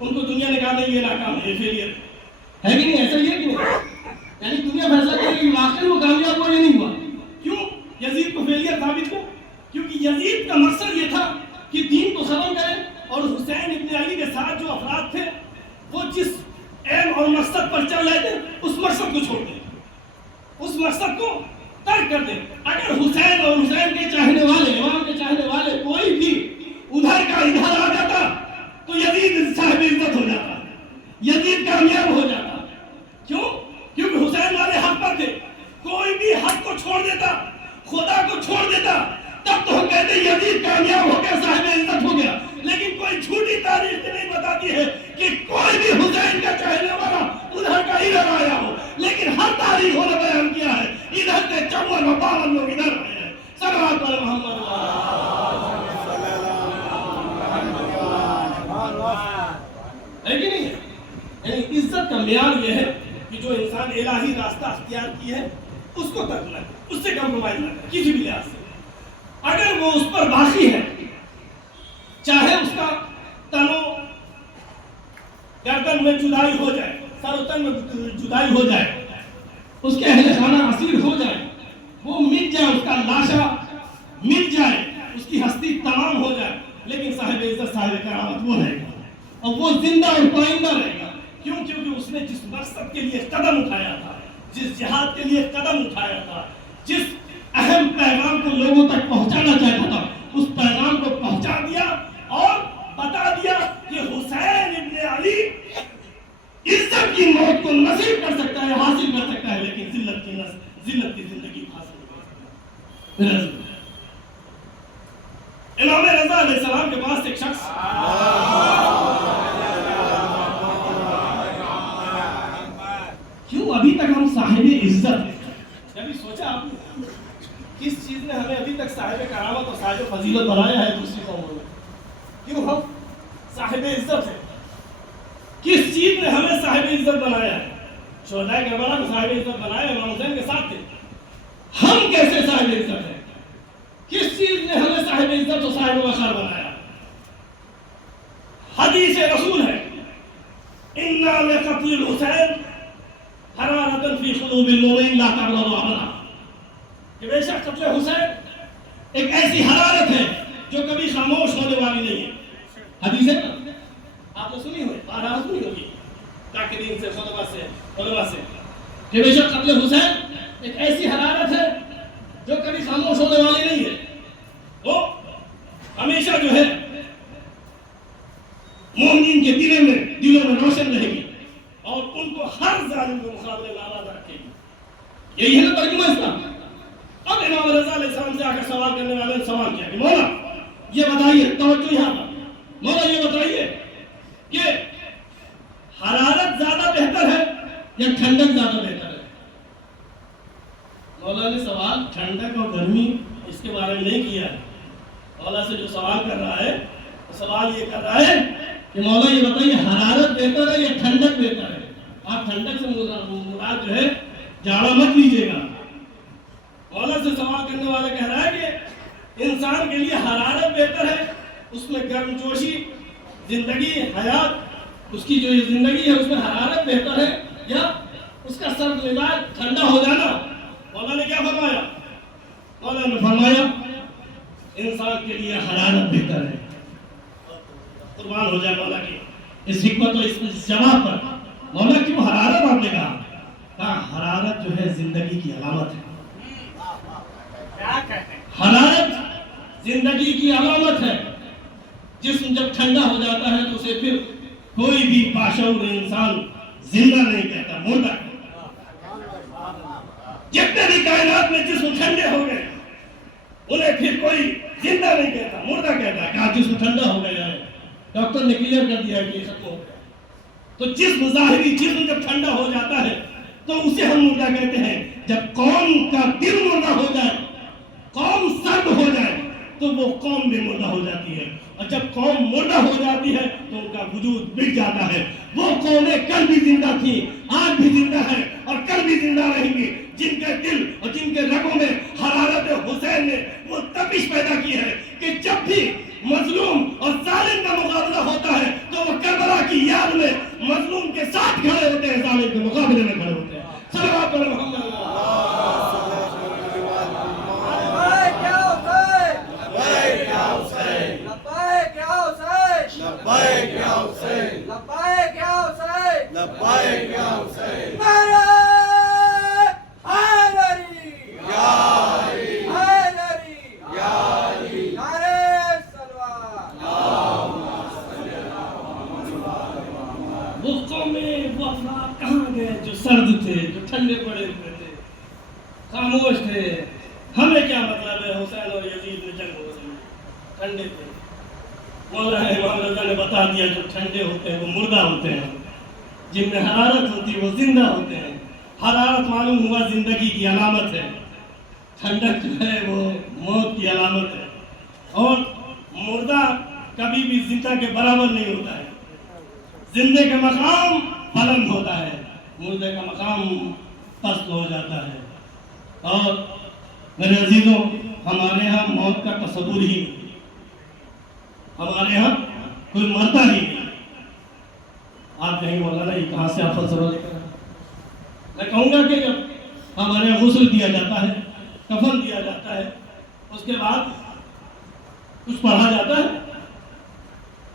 ان کو دنیا نے کہا نہیں یہ ناکام ہے، یہ فیلئر ہے کہ نہیں؟ ایسا ہی ہے کہ نہیں؟ یعنی دنیا فیصلہ کرے کہ واقعی وہ کامیاب ہوا یا نہیں ہوا. کیوں یزید کو فیلئر ثابت کیا؟ کیونکہ یزید کا مقصد یہ تھا کہ دین کو ختم کرے، اور حسین ابن علی کے ساتھ جو افراد تھے وہ جس ایم اور مقصد پر چل رہے تھے اس مقصد کو چھوڑ دیں، اس مقصد کو ترک کر دیں. اگر حسین اور حسین کے چاہنے والے، امام کے چاہنے والے کوئی بھی ادھر کا ادھر آ جاتا تو یزید صاحب عزت ہو جاتا، یزید کامیاب ہو جاتا. کیوں؟ کیونکہ حسین والے حق پر تھے. کوئی بھی حق کو چھوڑ دیتا، خدا کو چھوڑ دیتا، تب تو ہم کہتے ہیں یزید کامیاب ہو گیا، صاحب عزت ہو گیا. لیکن کوئی جھوٹی تاریخ نہیں بتاتی ہے کہ کوئی بھی حسین کا چاہنے والا ادھر کا ادھر آیا ہو. لیکن ہر تاریخوں نے بیان کیا ہے ادھر سے 54 و 52 لوگ ادھر آئے ہیں. صلوات علی محمد ہے کہ نہیں؟ یعنی عزت کا معیار یہ ہے کہ جو انسان الہی راستہ اختیار کی ہے اس کو ترک نہ کرے، اس سے کمپرومائز نہ کرے کسی بھی لحاظ سے. اگر وہ اس پر باقی ہے، چاہے اس کا تن و گردن میں جدائی ہو جائے، سر و تن میں جدائی ہو جائے، اس کے اہل خانہ اسیر ہو جائے، وہ مٹ جائے، اس کا لاشا مٹ جائے، اس کی ہستی تمام ہو جائے، لیکن صاحب عزت صاحب کرامت وہ رہے گا، اور وہ زندہ اور پائندہ رہے گا. کیوں؟ کیونکہ اس نے جس مقصد کے لیے قدم اٹھایا تھا، جس جہاد کے لیے قدم اٹھایا تھا، جس اہم پیغام کو لوگوں تک پہنچانا چاہتا تھا، اس پیغام کو پہنچا دیا اور بتا دیا کہ حسین ابن علی عزت کی موت کو نصیب کر سکتا ہے، حاصل کر سکتا ہے، لیکن ذلت کی زندگی حاصل نہیں کر سکتا. امام رضا علیہ السلام کے پاس ایک شخص کیوں ابھی تک ہم صاحب عزت ہیں؟ کبھی سوچا آپ نے کس چیز نے ہمیں ابھی تک صاحب کرامت اور صاحب فضیلت بنایا ہے دوسری قوموں میں؟ کیوں ہم صاحب عزت ہیں؟ کس چیز نے ہمیں صاحب عزت بنایا ہے؟ شہدائے کربلا کو صاحب عزت بنایا، امام حسین کے ساتھ تھے. ہم کیسے صاحب عزت ہیں؟ کس چیز نے ہمیں صاحب عزت اور صاحب وقار بنایا؟ حدیث رسول ہے اِنَّا لِقَتْلِ الْحُسَيْنِ حرارتاً فی قلوب المؤمنین لا تبرد ابدا، کہ بے شک قتل حسین ایک ایسی حرارت ہے جو کبھی خاموش ہونے والی نہیں ہے. حدیث ہے نا، آپ نے سنی ہوئی، بارہا سنی ہوگی تاکدین سے علماء سے کہ بے شک قتل حسین ایک ایسی حرارت ہے جو کبھی خاموش ہونے والی نہیں ہے. وہ ہمیشہ جو ہے مومنین کے دلوں میں روشن رہے گی اور ان کو ہر ظالم کے مقابلے میں آباد رکھے گی. یہی ہے نا ترجمہ اسلام. اب امام رضا علیہ السلام سے آ کر سوال کرنے والے نے سوال کیا کہ مولا یہ بتائیے، توجہ یہاں پر، مولا یہ بتائیے کہ حرارت زیادہ بہتر ہے یا ٹھنڈک زیادہ بہتر ہے؟ مولا نے سوال ٹھنڈک اور گرمی اس کے بارے میں نہیں کیا ہے. مولا سے جو سوال کر رہا ہے سوال یہ کر رہا ہے کہ مولا یہ بتائیے حرارت بہتر ہے یا ٹھنڈک بہتر ہے؟ آپ ٹھنڈک سے مراد جو ہے جاڑا مت لیجیے گا. مولا سے سوال کرنے والا کہہ رہا ہے کہ انسان کے لیے حرارت بہتر ہے، اس میں گرم جوشی زندگی حیات، اس کی جو یہ زندگی ہے اس میں حرارت بہتر ہے یا اس کا سرد مزاج ٹھنڈا ہو جانا؟ مولا نے کیا فرمایا؟ مولا نے فرمایا انسان کے لیے حرارت بہتر ہے. قربان ہو جائے مولا کی اس حکمت و اس جواب پر. مولا کیوں حرارت آپ نے کہا حرارت جو ہے زندگی کی علامت ہے. حرارت زندگی کی علامت ہے. جسم جب ٹھنڈا ہو جاتا ہے تو اسے پھر کوئی بھی باشعور انسان زندہ نہیں کہتا، مردہ. جتنے بھی کائنات میں جسم ٹھنڈے ہو گئے انہیں پھر کوئی زندہ نہیں کہتا، مردہ کہتا ہے کہ آج جسم ٹھنڈا ہو گیا ہے، ڈاکٹر نے کلیئر کر دیا ہے کہ یہ ختم ہو گیا۔ تو جسم، ظاہری جسم جب ٹھنڈا ہو جاتا ہے تو اسے ہم مردہ کہتے ہیں۔ جب قوم کا دل مردہ ہو جائے، قوم سرد ہو جائے تو وہ قوم بھی مردہ ہو جاتی ہے، اور جب قوم مردہ ہو جاتی ہے تو ان کا وجود مٹ جاتا ہے۔ وہ قومیں کل بھی زندہ تھی، آج بھی زندہ ہے اور کل بھی زندہ رہیں گی، جن کے دل اور جن کے رگوں میں حرارت حسین نے وہ تپش پیدا کی ہے کہ جب بھی مظلوم اور ظالم کا مقابلہ ہوتا ہے تو وہ کربلا کی یاد میں مظلوم کے ساتھ کھڑے ہوتے ہیں، ظالم کے مقابلے میں کھڑے ہوتے ہیں۔ صلوات علی محمد۔ وہ قومیں، وہ افراد کہاں گئے جو سرد تھے، جو ٹھنڈے پڑے ہوئے تھے، خاموش تھے؟ ہمیں کیا مطلب ہے حسین اور یزید میں جنگ ہو رہی ہے، ٹھنڈے تھے۔ مولانا امام رضا نے بتا دیا جو ٹھنڈے ہوتے ہیں وہ مردہ ہوتے ہیں، جن میں حرارت ہوتی ہے وہ زندہ ہوتے ہیں۔ حرارت معلوم ہوا زندگی کی علامت ہے، ٹھنڈک جو ہے وہ موت کی علامت ہے، اور مردہ کبھی بھی زندہ کے برابر نہیں ہوتا ہے۔ زندے کا مقام بلند ہوتا ہے، مردے کا مقام پست ہو جاتا ہے۔ اور میرے عزیزوں، ہمارے ہاں موت کا تصور ہی نہیں، ہمارے ہاں کوئی مرتا ہی نہیں۔ آپ کہیں مولانا یہ کہاں سے آپ فلسفہ لے کر آئے؟ میں کہوں گا کہ جب ہمارے یہاں غسل دیا جاتا ہے، کفن دیا جاتا ہے، اس کے بعد کچھ پڑھا جاتا ہے،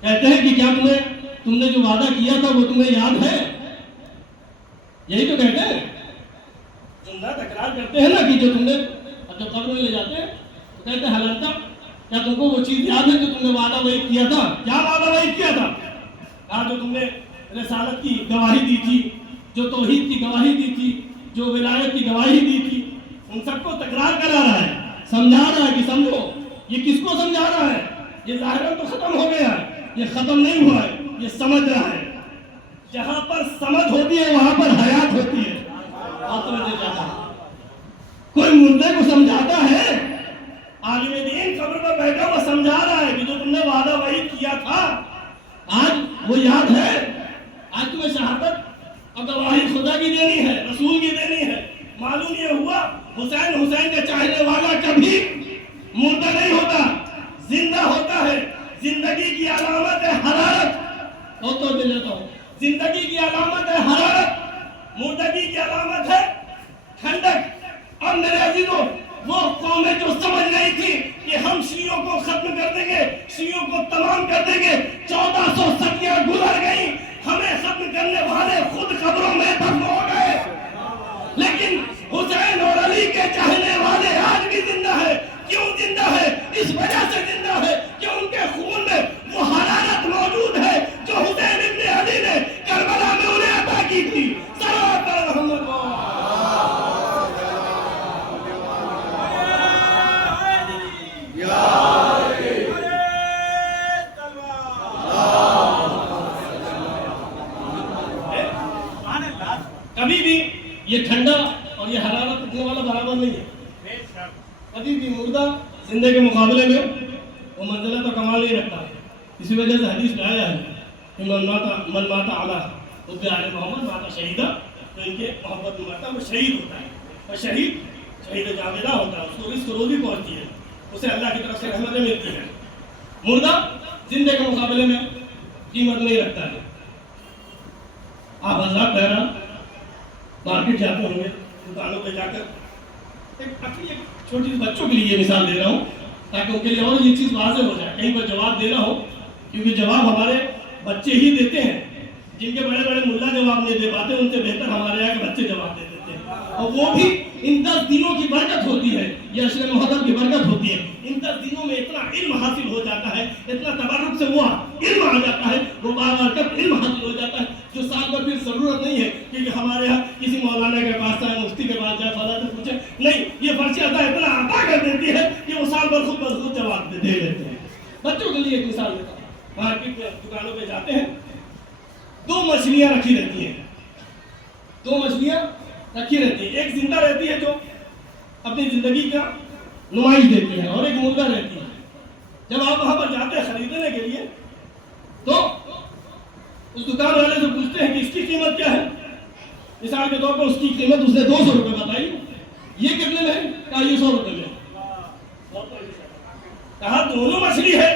کہتے ہیں کہ کیا تم نے جو وعدہ کیا تھا وہ تمہیں یاد ہے؟ یہی تو کہتے ہیں، زندہ تکرار کرتے ہیں نا کہ جو تم نے جب قبر میں لے جاتے ہیں تو کہتے ہیں حالانکہ کیا تم کو وہ چیز یاد ہے جو تم نے وعدہ وعید کیا تھا؟ کیا وعدہ وعید کیا تھا؟ کہا جو تم نے رسالت کی گواہی دی تھی، جو توحید کی گواہی دی تھی، جو ولایت کی گواہی دی تھی، ان سب کو تکرار کرا رہا ہے، سمجھا رہا ہے کہ سمجھو۔ یہ کس کو سمجھا رہا ہے؟ یہ ظاہراً تو ختم ہو گیا ہے، یہ ختم نہیں ہوا ہے، یہ سمجھ رہا ہے۔ جہاں پر سمجھ ہوتی ہے وہاں پر حیات ہوتی ہے۔ کوئی مردے کو سمجھاتا ہے، عالم دین قبر پر بیٹھا ہوا سمجھا رہا ہے کہ جو تم نے وعدہ وعید کیا تھا آج وہ یاد ہے، آج تمہیں شہادت اور گواہی خدا کی دینی ہے، رسول کی دینی ہے۔ معلوم یہ ہوا حسین کے چاہنے والا کبھی مردہ نہیں ہوتا، زندہ ہوتا ہے۔ زندگی کی علامت ہے حرارت، زندگی کی علامت ہے حرارت، مردگی کی علامت ہے ٹھنڈک۔ اب میرے عزیزوں، وہ قومیں جو سمجھ رہی تھی کہ ہم شیعوں کو ختم کر دیں گے، شیعوں کو تمام کر دیں گے، 1400 صدیاں گزر گئی، ہمیں ختم کرنے والے خود قبروں میں دفن ہو گئے، لیکن حسین اور علی کے چاہنے والے آج بھی زندہ ہے۔ کیوں زندہ ہے؟ اس وجہ سے زندہ ہے کہ ان کے خون میں وہ حرارت موجود ہے جو حسین ابن علی نے کربلا میں انہیں عطا کی تھی۔ صلوات علی محمد۔ کبھی بھی یہ ٹھنڈا اور یہ حرارت رکھنے والا برابر نہیں ہے۔ کبھی بھی مردہ زندے کے مقابلے میں وہ منزلت اور کمال نہیں رکھتا ہے۔ اسی وجہ سے حدیث میں آیا ہے کہ من مات علی حب آل محمد مات شہیدہ، تو ان کے محبت میں مرتا وہ شہید ہوتا ہے، اور شہید جاویدہ ہوتا ہے، اس کو رزق روزی پہنچتی ہے، اسے اللہ کی طرف سے رحمتیں ملتی ہیں۔ مردہ زندے کے مقابلے میں قیمت نہیں رکھتا ہے۔ آپ حضرات بہرحال مارکیٹ جاتے ہوں گے، دکانوں پہ جا کر ایک چھوٹی سی بچوں کے لیے یہ مثال دے رہا ہوں تاکہ ان کے لیے اور یہ چیز واضح ہو جائے، کہیں پر جواب دینا ہو، کیونکہ جواب ہمارے بچے ہی دیتے ہیں، جن کے بڑے بڑے ملا جواب نہیں دے پاتے ان سے بہتر ہمارے یہاں کے بچے جواب دے دیتے ہیں، اور وہ بھی ان 10 دنوں کی برکت ہوتی ہے، یہ عشر محرم کی برکت ہوتی ہے۔ ان 10 دنوں میں اتنا علم حاصل ہو جاتا ہے، اتنا تبرک سے وہ علم آ جاتا ہے، وہ بابرکت علم حاصل ہو جاتا ہے، جو سال پر پھر ضرورت نہیں ہے کہ ہمارے یہاں کسی مولانا کے پاس جائے، مفتی کے پاس جائے، فلاں سے پوچھے، نہیں، یہ فرشی عطا اتنا عطا کر دیتی ہے کہ وہ سال سامنے دے لیتے ہیں. بچوں کے لیے ایک مثال دیتا ہوں. مارکیٹ میں دکانوں پہ جاتے ہیں, 2 مچھلیاں رکھی رہتی ہیں, 2 مچھلیاں رکھی رہتی ہیں. ایک زندہ رہتی ہے جو اپنی زندگی کا نمائش دیتی ہے, اور ایک مردہ رہتی ہے. جب آپ وہاں پر جاتے ہیں خریدنے کے لیے تو اس دکان والے سے پوچھتے ہیں کہ اس کی قیمت کیا ہے. مثال کے طور پر اس کی قیمت اس نے 200 روپے بتائی. یہ کتنے میں ہے؟ کہا یہ 100 روپے میں. کہا دونوں مچھلی ہے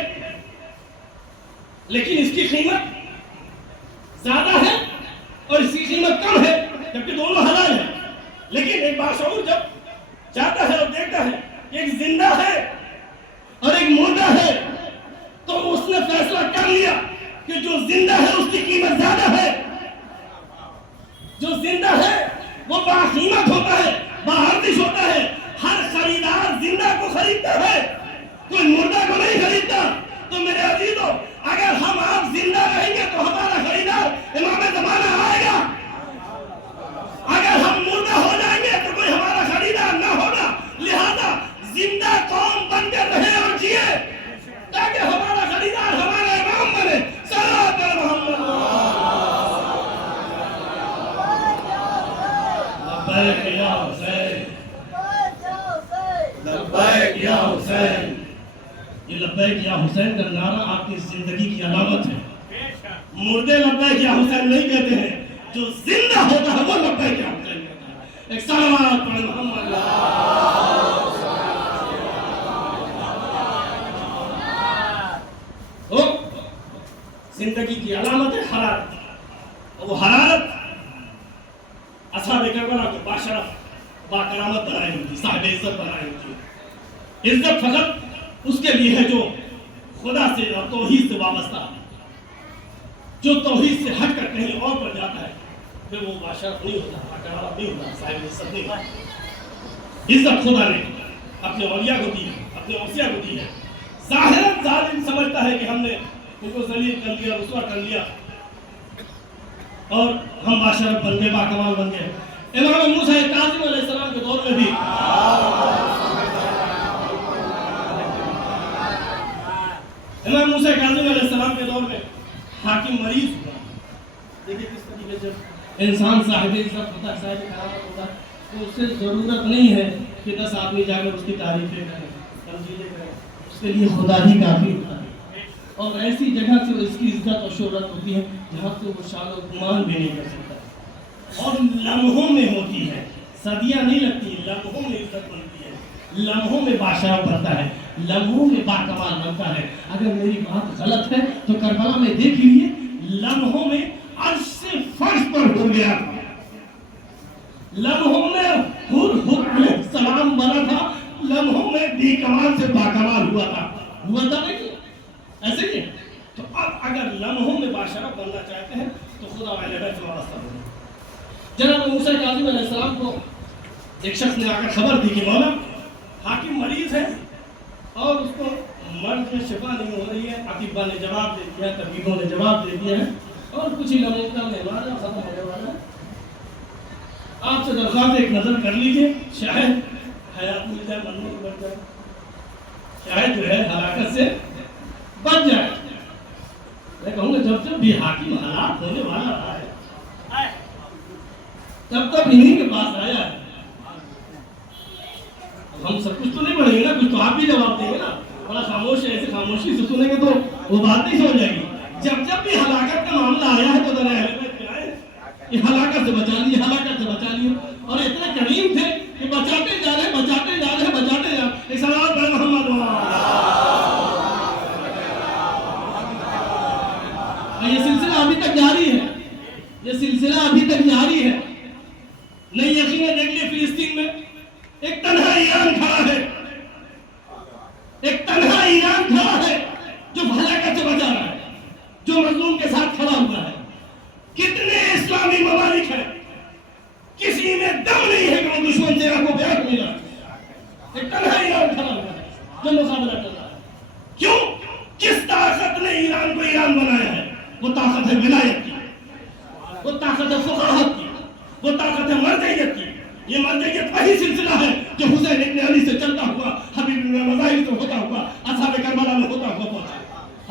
لیکن اس کی قیمت زیادہ ہے اور اس کی قیمت کم ہے, جبکہ دونوں حلال ہیں. لیکن ایک باشعور جب جاتا ہے اور دیکھتا ہے ایک زندہ ہے اور ایک مردہ ہے, تو اس نے فیصلہ کر لیا کہ جو زندہ ہے اس کی قیمت زیادہ ہے. جو زندہ ہے وہ باقیمت ہوتا ہے, باارزش ہوتا ہے. ہر خریدار زندہ کو خریدتا ہے, کوئی مردہ کو نہیں خریدتا. تو میرے عزیزو, اگر ہم آپ زندہ رہیں گے تو ہمارا خریدار امام زمانہ آئے گا. اگر ہم مردہ ہو جائیں گے تو کوئی ہمارا خریدار نہ ہوگا. لہذا زندہ قوم بن کر رہے اور جیے تاکہ ہمارا خریدار ہمارا امام بنے. صلوات محمد. لبیک یا حسین, لبیک یا حسین. یہ لبیک یا حسین کا نعرہ آپ کی زندگی کی علامت ہے. مردے لبیک یا حسین نہیں کہتے ہیں, جو زندہ ہوتا ہے وہ لبیک یا حسین کہتا ہے. ایک صلوات پڑھ محمد. زندگی کی علامت ہے حرارت, اور وہ حرارت اصحاب کربلا کو باشرف با کرامت بنائی ہوتی, صاحب عزت بنائی ہوتی. عزت فقط اس کے لیے ہے جو خدا سے اور توحید سے وابستہ ہے. جو توحید سے ہٹ کر کہیں اور پر جاتا ہے پھر وہ باشرف نہیں ہوتا, با کرامت نہیں ہوتا, صاحب عزت نہیں ہوتا. عزت خدا نے اپنے اولیاء کو دی ہے, اپنے اوصیاء کو دی ہے. ظاہراً ظالم سمجھتا ہے کہ ہم نے ان کو ذلیل کر لیا, رسوا کر لیا اور ہم باشرف بن گئے, باکمال بن گئے. امام موسیٰ کاظم علیہ السلام کے دور میں بھی امام موسیٰ کاظم علیہ السلام کے دور میں حاکم مریض ہوا. دیکھیں کس طریقے سے انسان صاحب عزت ہوتا ہے, صاحب کرامت ہوتا ہے, تو اس سے ضرورت نہیں ہے کہ 10 آدمی جا کر اس کی تعریفیں کریں, تمجیدیں کریں. اس کے لیے خدا ہی کافی ہوتا ہے. اور ایسی جگہ سے اس کی عزت اور شہرت ہوتی ہے جہاں سے وہ شان و گمان بھی نہیں کر سکتا. اور لمحوں میں ہوتی ہے, صدیاں نہیں لگتی, لمحوں میں عزت بنتی ہے, لمحوں میں بادشاہ بنتا ہے, لمحوں میں باکمال بنتا ہے. اگر میری بات غلط ہے تو کربلا میں دیکھ لیجیے, لمحوں میں عرش سے فرش پر ہو گیا, لمحوں میں حر علیہ السلام بنا تھا, لمحوں میں بے کمال سے باکمال ہوا تھا. ہوا تھا نہیں ایسے ہی. تو اب اگر لمحوں میں بادشاہ بننا چاہتے ہیں تو خدا والے بیت سے وابستہ ہو. جناب موسیٰ کاظم علیہ السلام کو ایک شخص نے آ کر خبر دی کہ مولا حاکم مریض ہے اور اس کو مرض میں شفا نہیں ہو رہی ہے. اطباء نے جواب دے دیا, طبیبوں نے جواب دے دیا ہے اور کچھ ہی لمحوں کا مہمان ختم ہونے والا ہے. آپ سے درخواست ایک نظر کر لیجئے, شاید حیات مل جائے, مرنے کو بچ جائے, شاید جو ہے ہلاکت سے بچ جائے. میں کہوں گا جب بھی حاکم ہلاک ہونے والا رہا ہے تب تک انہیں کے پاس آیا ہے. ہم سب کچھ تو نہیں پڑھیں گے نا, کچھ تو آپ بھی جواب دیں گے نا. بڑا خاموش ہے, ایسے خاموشی سے سنیں گے تو وہ بات نہیں سمجھ جائے گی. جب بھی ہلاکت کا معاملہ آیا ہے تو ذرا اہل بیت پہ آئے, یہ ہلاکت سے بچا لیے, ہلاکت سے بچا لیے. اور اتنے کریم تھے کہ بچاتے جا رہے, بچاتے جا رہے, بچاتے جا رہے. ایک صلوات پڑھ محمد. یہ سلسلہ ابھی تک جاری ہے, یہ سلسلہ ابھی تک جاری ہے. نہیں یقین دیکھ لیے فلسطین میں ایک تنہا ایران کھڑا ہے, ایک تنہا ایران کھڑا ہے جو ہلاکت سے بچا رہا ہے, جو مظلوم کے ساتھ کھڑا ہوا ہے. کتنے اسلامی ممالک ہیں, کسی میں دم نہیں ہے کہ وہ دشمن سے آپ کو بیعت ملا. ایک تنہا ایران کھڑا ہوا ہے جو مقابلہ کر رہا ہے. کیوں؟ کس طاقت نے ایران کو ایران بنایا ہے؟ وہ طاقت ہے ولایت کی, وہ طاقت ہے فقاہت کی, وہ طاقت ہے مرجعیت کی. یہ مرجعیت وہی سلسلہ ہے جو حسین ابن علی سے چلتا ہوا, حبیب بن مظاہر سے ہوتا ہوا, اصحاب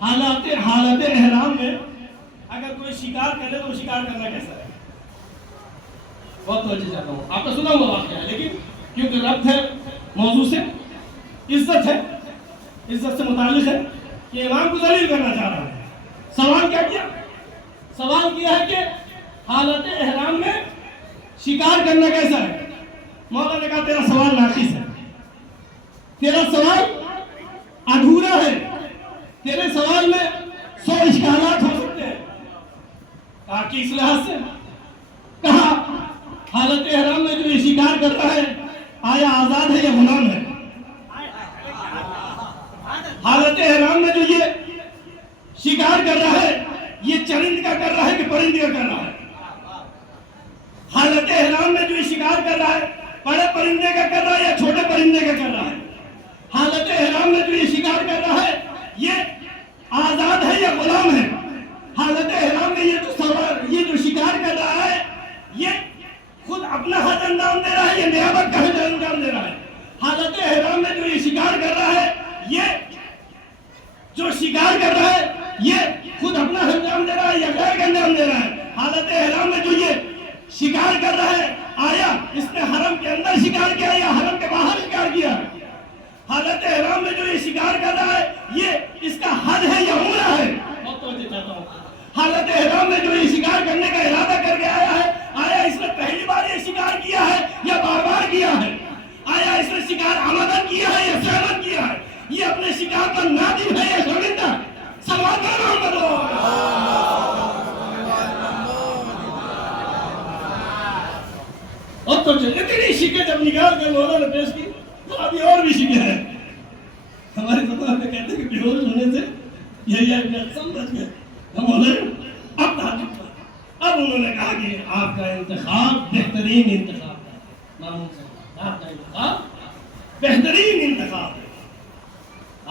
حالت احرام میں اگر کوئی شکار کرے تو وہ شکار کرنا کیسا ہے؟ بہت توجہ چاہتا ہوں، آپ نے سنا ہوا واقعہ ہے، لیکن کیونکہ ربط ہے موضوع سے، عزت ہے، عزت سے متعلق ہے کہ امام کو ذلیل کرنا چاہ رہا ہے۔ سوال کیا کیا؟ سوال کیا ہے کہ حالت احرام میں شکار کرنا کیسا ہے؟ مولا نے کہا تیرا سوال ناقص ہے، تیرا سوال ادھورا ہے، تیرے سوال میں 100 اشکالات ہو سکتے ہیں۔ کہا کہ اس لحاظ سے، کہا حالت احرام میں جو یہ شکار کر رہا ہے آیا آزاد ہے یا غلام ہے؟ حالت احرام میں جو یہ شکار کر رہا ہے یہ چرند کا کر رہا ہے کہ پرندے کا کر رہا ہے؟ حالت احرام میں جو یہ شکار کر رہا ہے بڑے پرندے کا کر رہا ہے یا چھوٹے پرندے کا کر رہا ہے؟ حالت احرام میں جو یہ شکار کر رہا ہے یہ آزاد ہے یا غلام ہے؟ حالت احرام میں یہ جو شکار کر رہا ہے یہ خود اپنا حد انجام دے رہا ہے یا نیابت کا حد انجام دے رہا ہے؟ حالت احرام میں جو یہ شکار کر رہا ہے یہ جو شکار کر رہا ہے یہ خود اپنا انجام دے رہا ہے یا غیر کا انجام دے رہا ہے؟ حالت احرام میں جو یہ شکار کر رہا ہے آیا اس نے حرم کے اندر شکار کیا یا حرم کے باہر شکار کیا؟ حالت احرام میں جو یہ شکار کر رہا ہے یہ اس کا حد ہے یا عمرہ ہے؟ بہت توجہ چاہتا ہوں۔ حالت احرام میں جو یہ شکار کرنے کا ارادہ کر کے آیا ہے آیا اس نے پہلی بار یہ شکار کیا ہے یا بار بار کیا ہے؟ آیا اس نے شکار عمدن کیا ہے یا سہمت کیا ہے؟ یہ اپنے شکار پر نادم ہے یا شرمندہ؟ سوال کر اور تو اتنی شکے جب نکال کے مولا نے پیش کی تو ابھی اور بھی شکے ہیں۔ ہمارے زبان میں کہتے ہیں کہ بے ہوش ہونے سے یہ سمجھ گئے مولا اب تعجب تھا۔ اب انہوں نے کہا کہ آپ کا انتخاب بہترین انتخاب ہے، مامون صاحب آپ کا انتخاب بہترین انتخاب ہے۔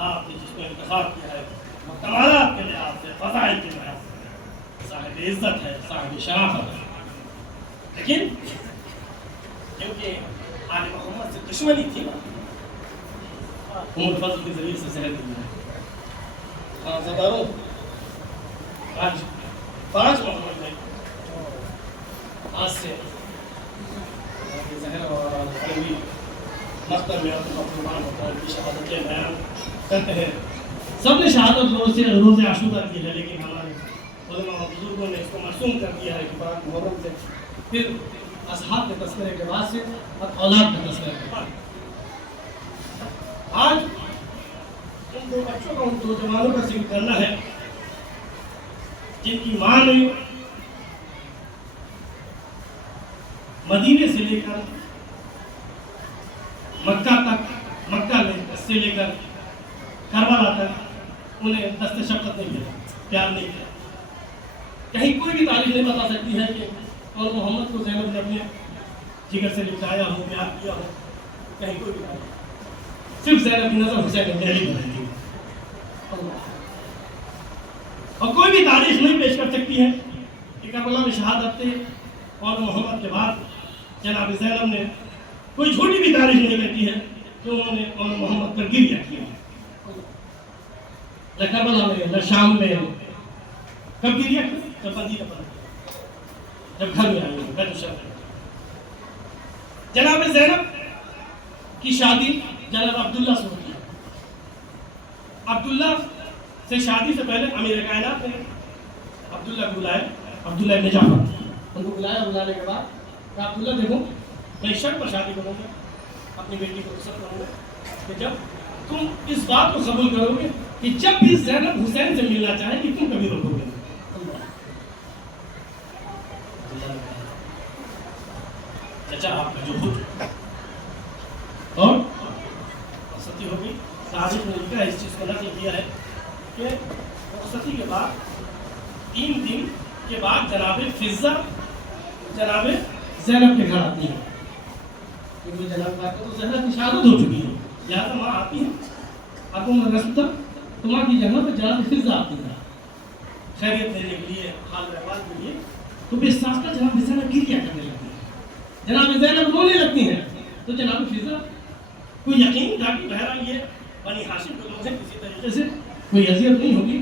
آپ نے جس کو انتخاب کیا ہے وہ کمالات کے لحاظ سے، فضائل کے لحاظ سے صاحب عزت ہے، صاحب شرافت ہے، لیکن کیونکہ آل محمد سے دشمنی تھی نا، عمر فضل کے ذریعے سے زہر دیا ہے۔ زداروں آج 5 محمد ہے، آج سے زہر اور علوی مختر میں مقبولان ہوتا ہے کی شہادتیں بیان کرتے ہیں۔ سب نے شہادت روز عاشورہ کی ہے، لیکن ہمارے علماء و بزرگوں نے اس کو مرسوم کر دیا ہے کہ پاک محرم سے، پھر اصحاب کے تذکرے کے بعد سے اور اولاد کے تذکرے کے بعد۔ آج ان 2 بچوں کا، ان 2 جوانوں کا ذکر کرنا ہے جن کی ماں نے مدینے سے لے کر مکہ تک، مکہ سے لے کر کربلا تک انہیں دست شفقت نہیں کیا، پیار نہیں کیا۔ کہیں کوئی بھی تاریخ نہیں بتا سکتی ہے کہ اور محمد کو زینب نے اپنے جگر سے لپٹایا ہو، پیار کیا ہو، کہیں کوئی بھی تاریخ۔ صرف زینب کی نظر حسین نے علی بنائی دی، اور کوئی بھی تاریخ نہیں پیش کر سکتی ہے کہ کربلا میں شہادت تھے اور محمد کے بعد جناب زینب نے، کوئی چھوٹی بھی تاریخ نہیں کہتی ہے کہ انہوں نے اور محمد پر گریہ کیا، نہ کربلا میں نہ شام میں۔ کب گریہ کیا؟ جب مدینہ پر، جب گھر میں آئے بیت الشرف۔ جناب زینب کی شادی جناب عبداللہ سے ہوتی ہے۔ عبداللہ سے شادی سے پہلے امیر کائنات نے عبداللہ کو بلایا، عبداللہ ابن جعفر ان کو بلایا۔ بلانے کے بعد کہا عبداللہ دیکھو میں اس شرط پر شادی کروں گا، اپنی بیٹی کو رخصت کروں گا کہ جب تم اس بات کو قبول کرو گے کہ جب بھی زینب حسین سے ملنا چاہے کہ تم کبھی روکو گے۔ چچا آپ کا جو خود اور رخصتی ہوگی، صحابی نے لکھا ہے، اس چیز کو نقل کیا ہے کہ رخصتی کے بعد 3 دن کے بعد جناب فضہ جناب زینب کے گھر آتی ہے، کیونکہ جناب کا تو زینب کی شہادت ہو چکی ہے، لہٰذا وہاں آتی ہے۔ اب وہ رسول تمہاں کی جگہ پہ جناب فضہ آتی ہے خیریت دینے کے لیے، حال احوال کے لیے، تو بے ساس کا جناب زینب گریہ کرنے لگتی ہے، جناب زینب رونے لگتی ہیں۔ تو جناب فضہ کو یقین تھا کہ بہرحال یہ بنی ہاشم کے لوگ ہیں، کسی طریقے سے کوئی اذیت نہیں ہوگی،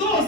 2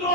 2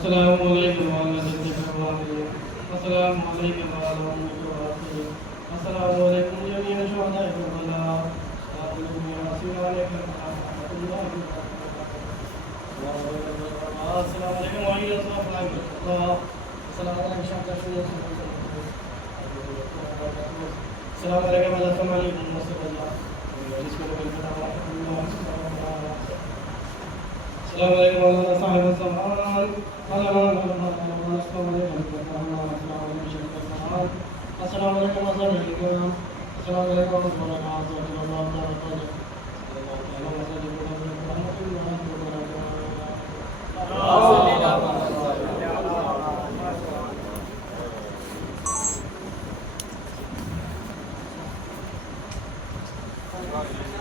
السلام علیکم السلام علیکم السلام علیکم جميع شهداء کربلا السلام علیکم السلام علیکم وعلیکم السلام السلام علیکم السلام علیکم السلام علیکم السلام علیکم ورحمۃ صاحب السلام السلام علیکم السلام علیکم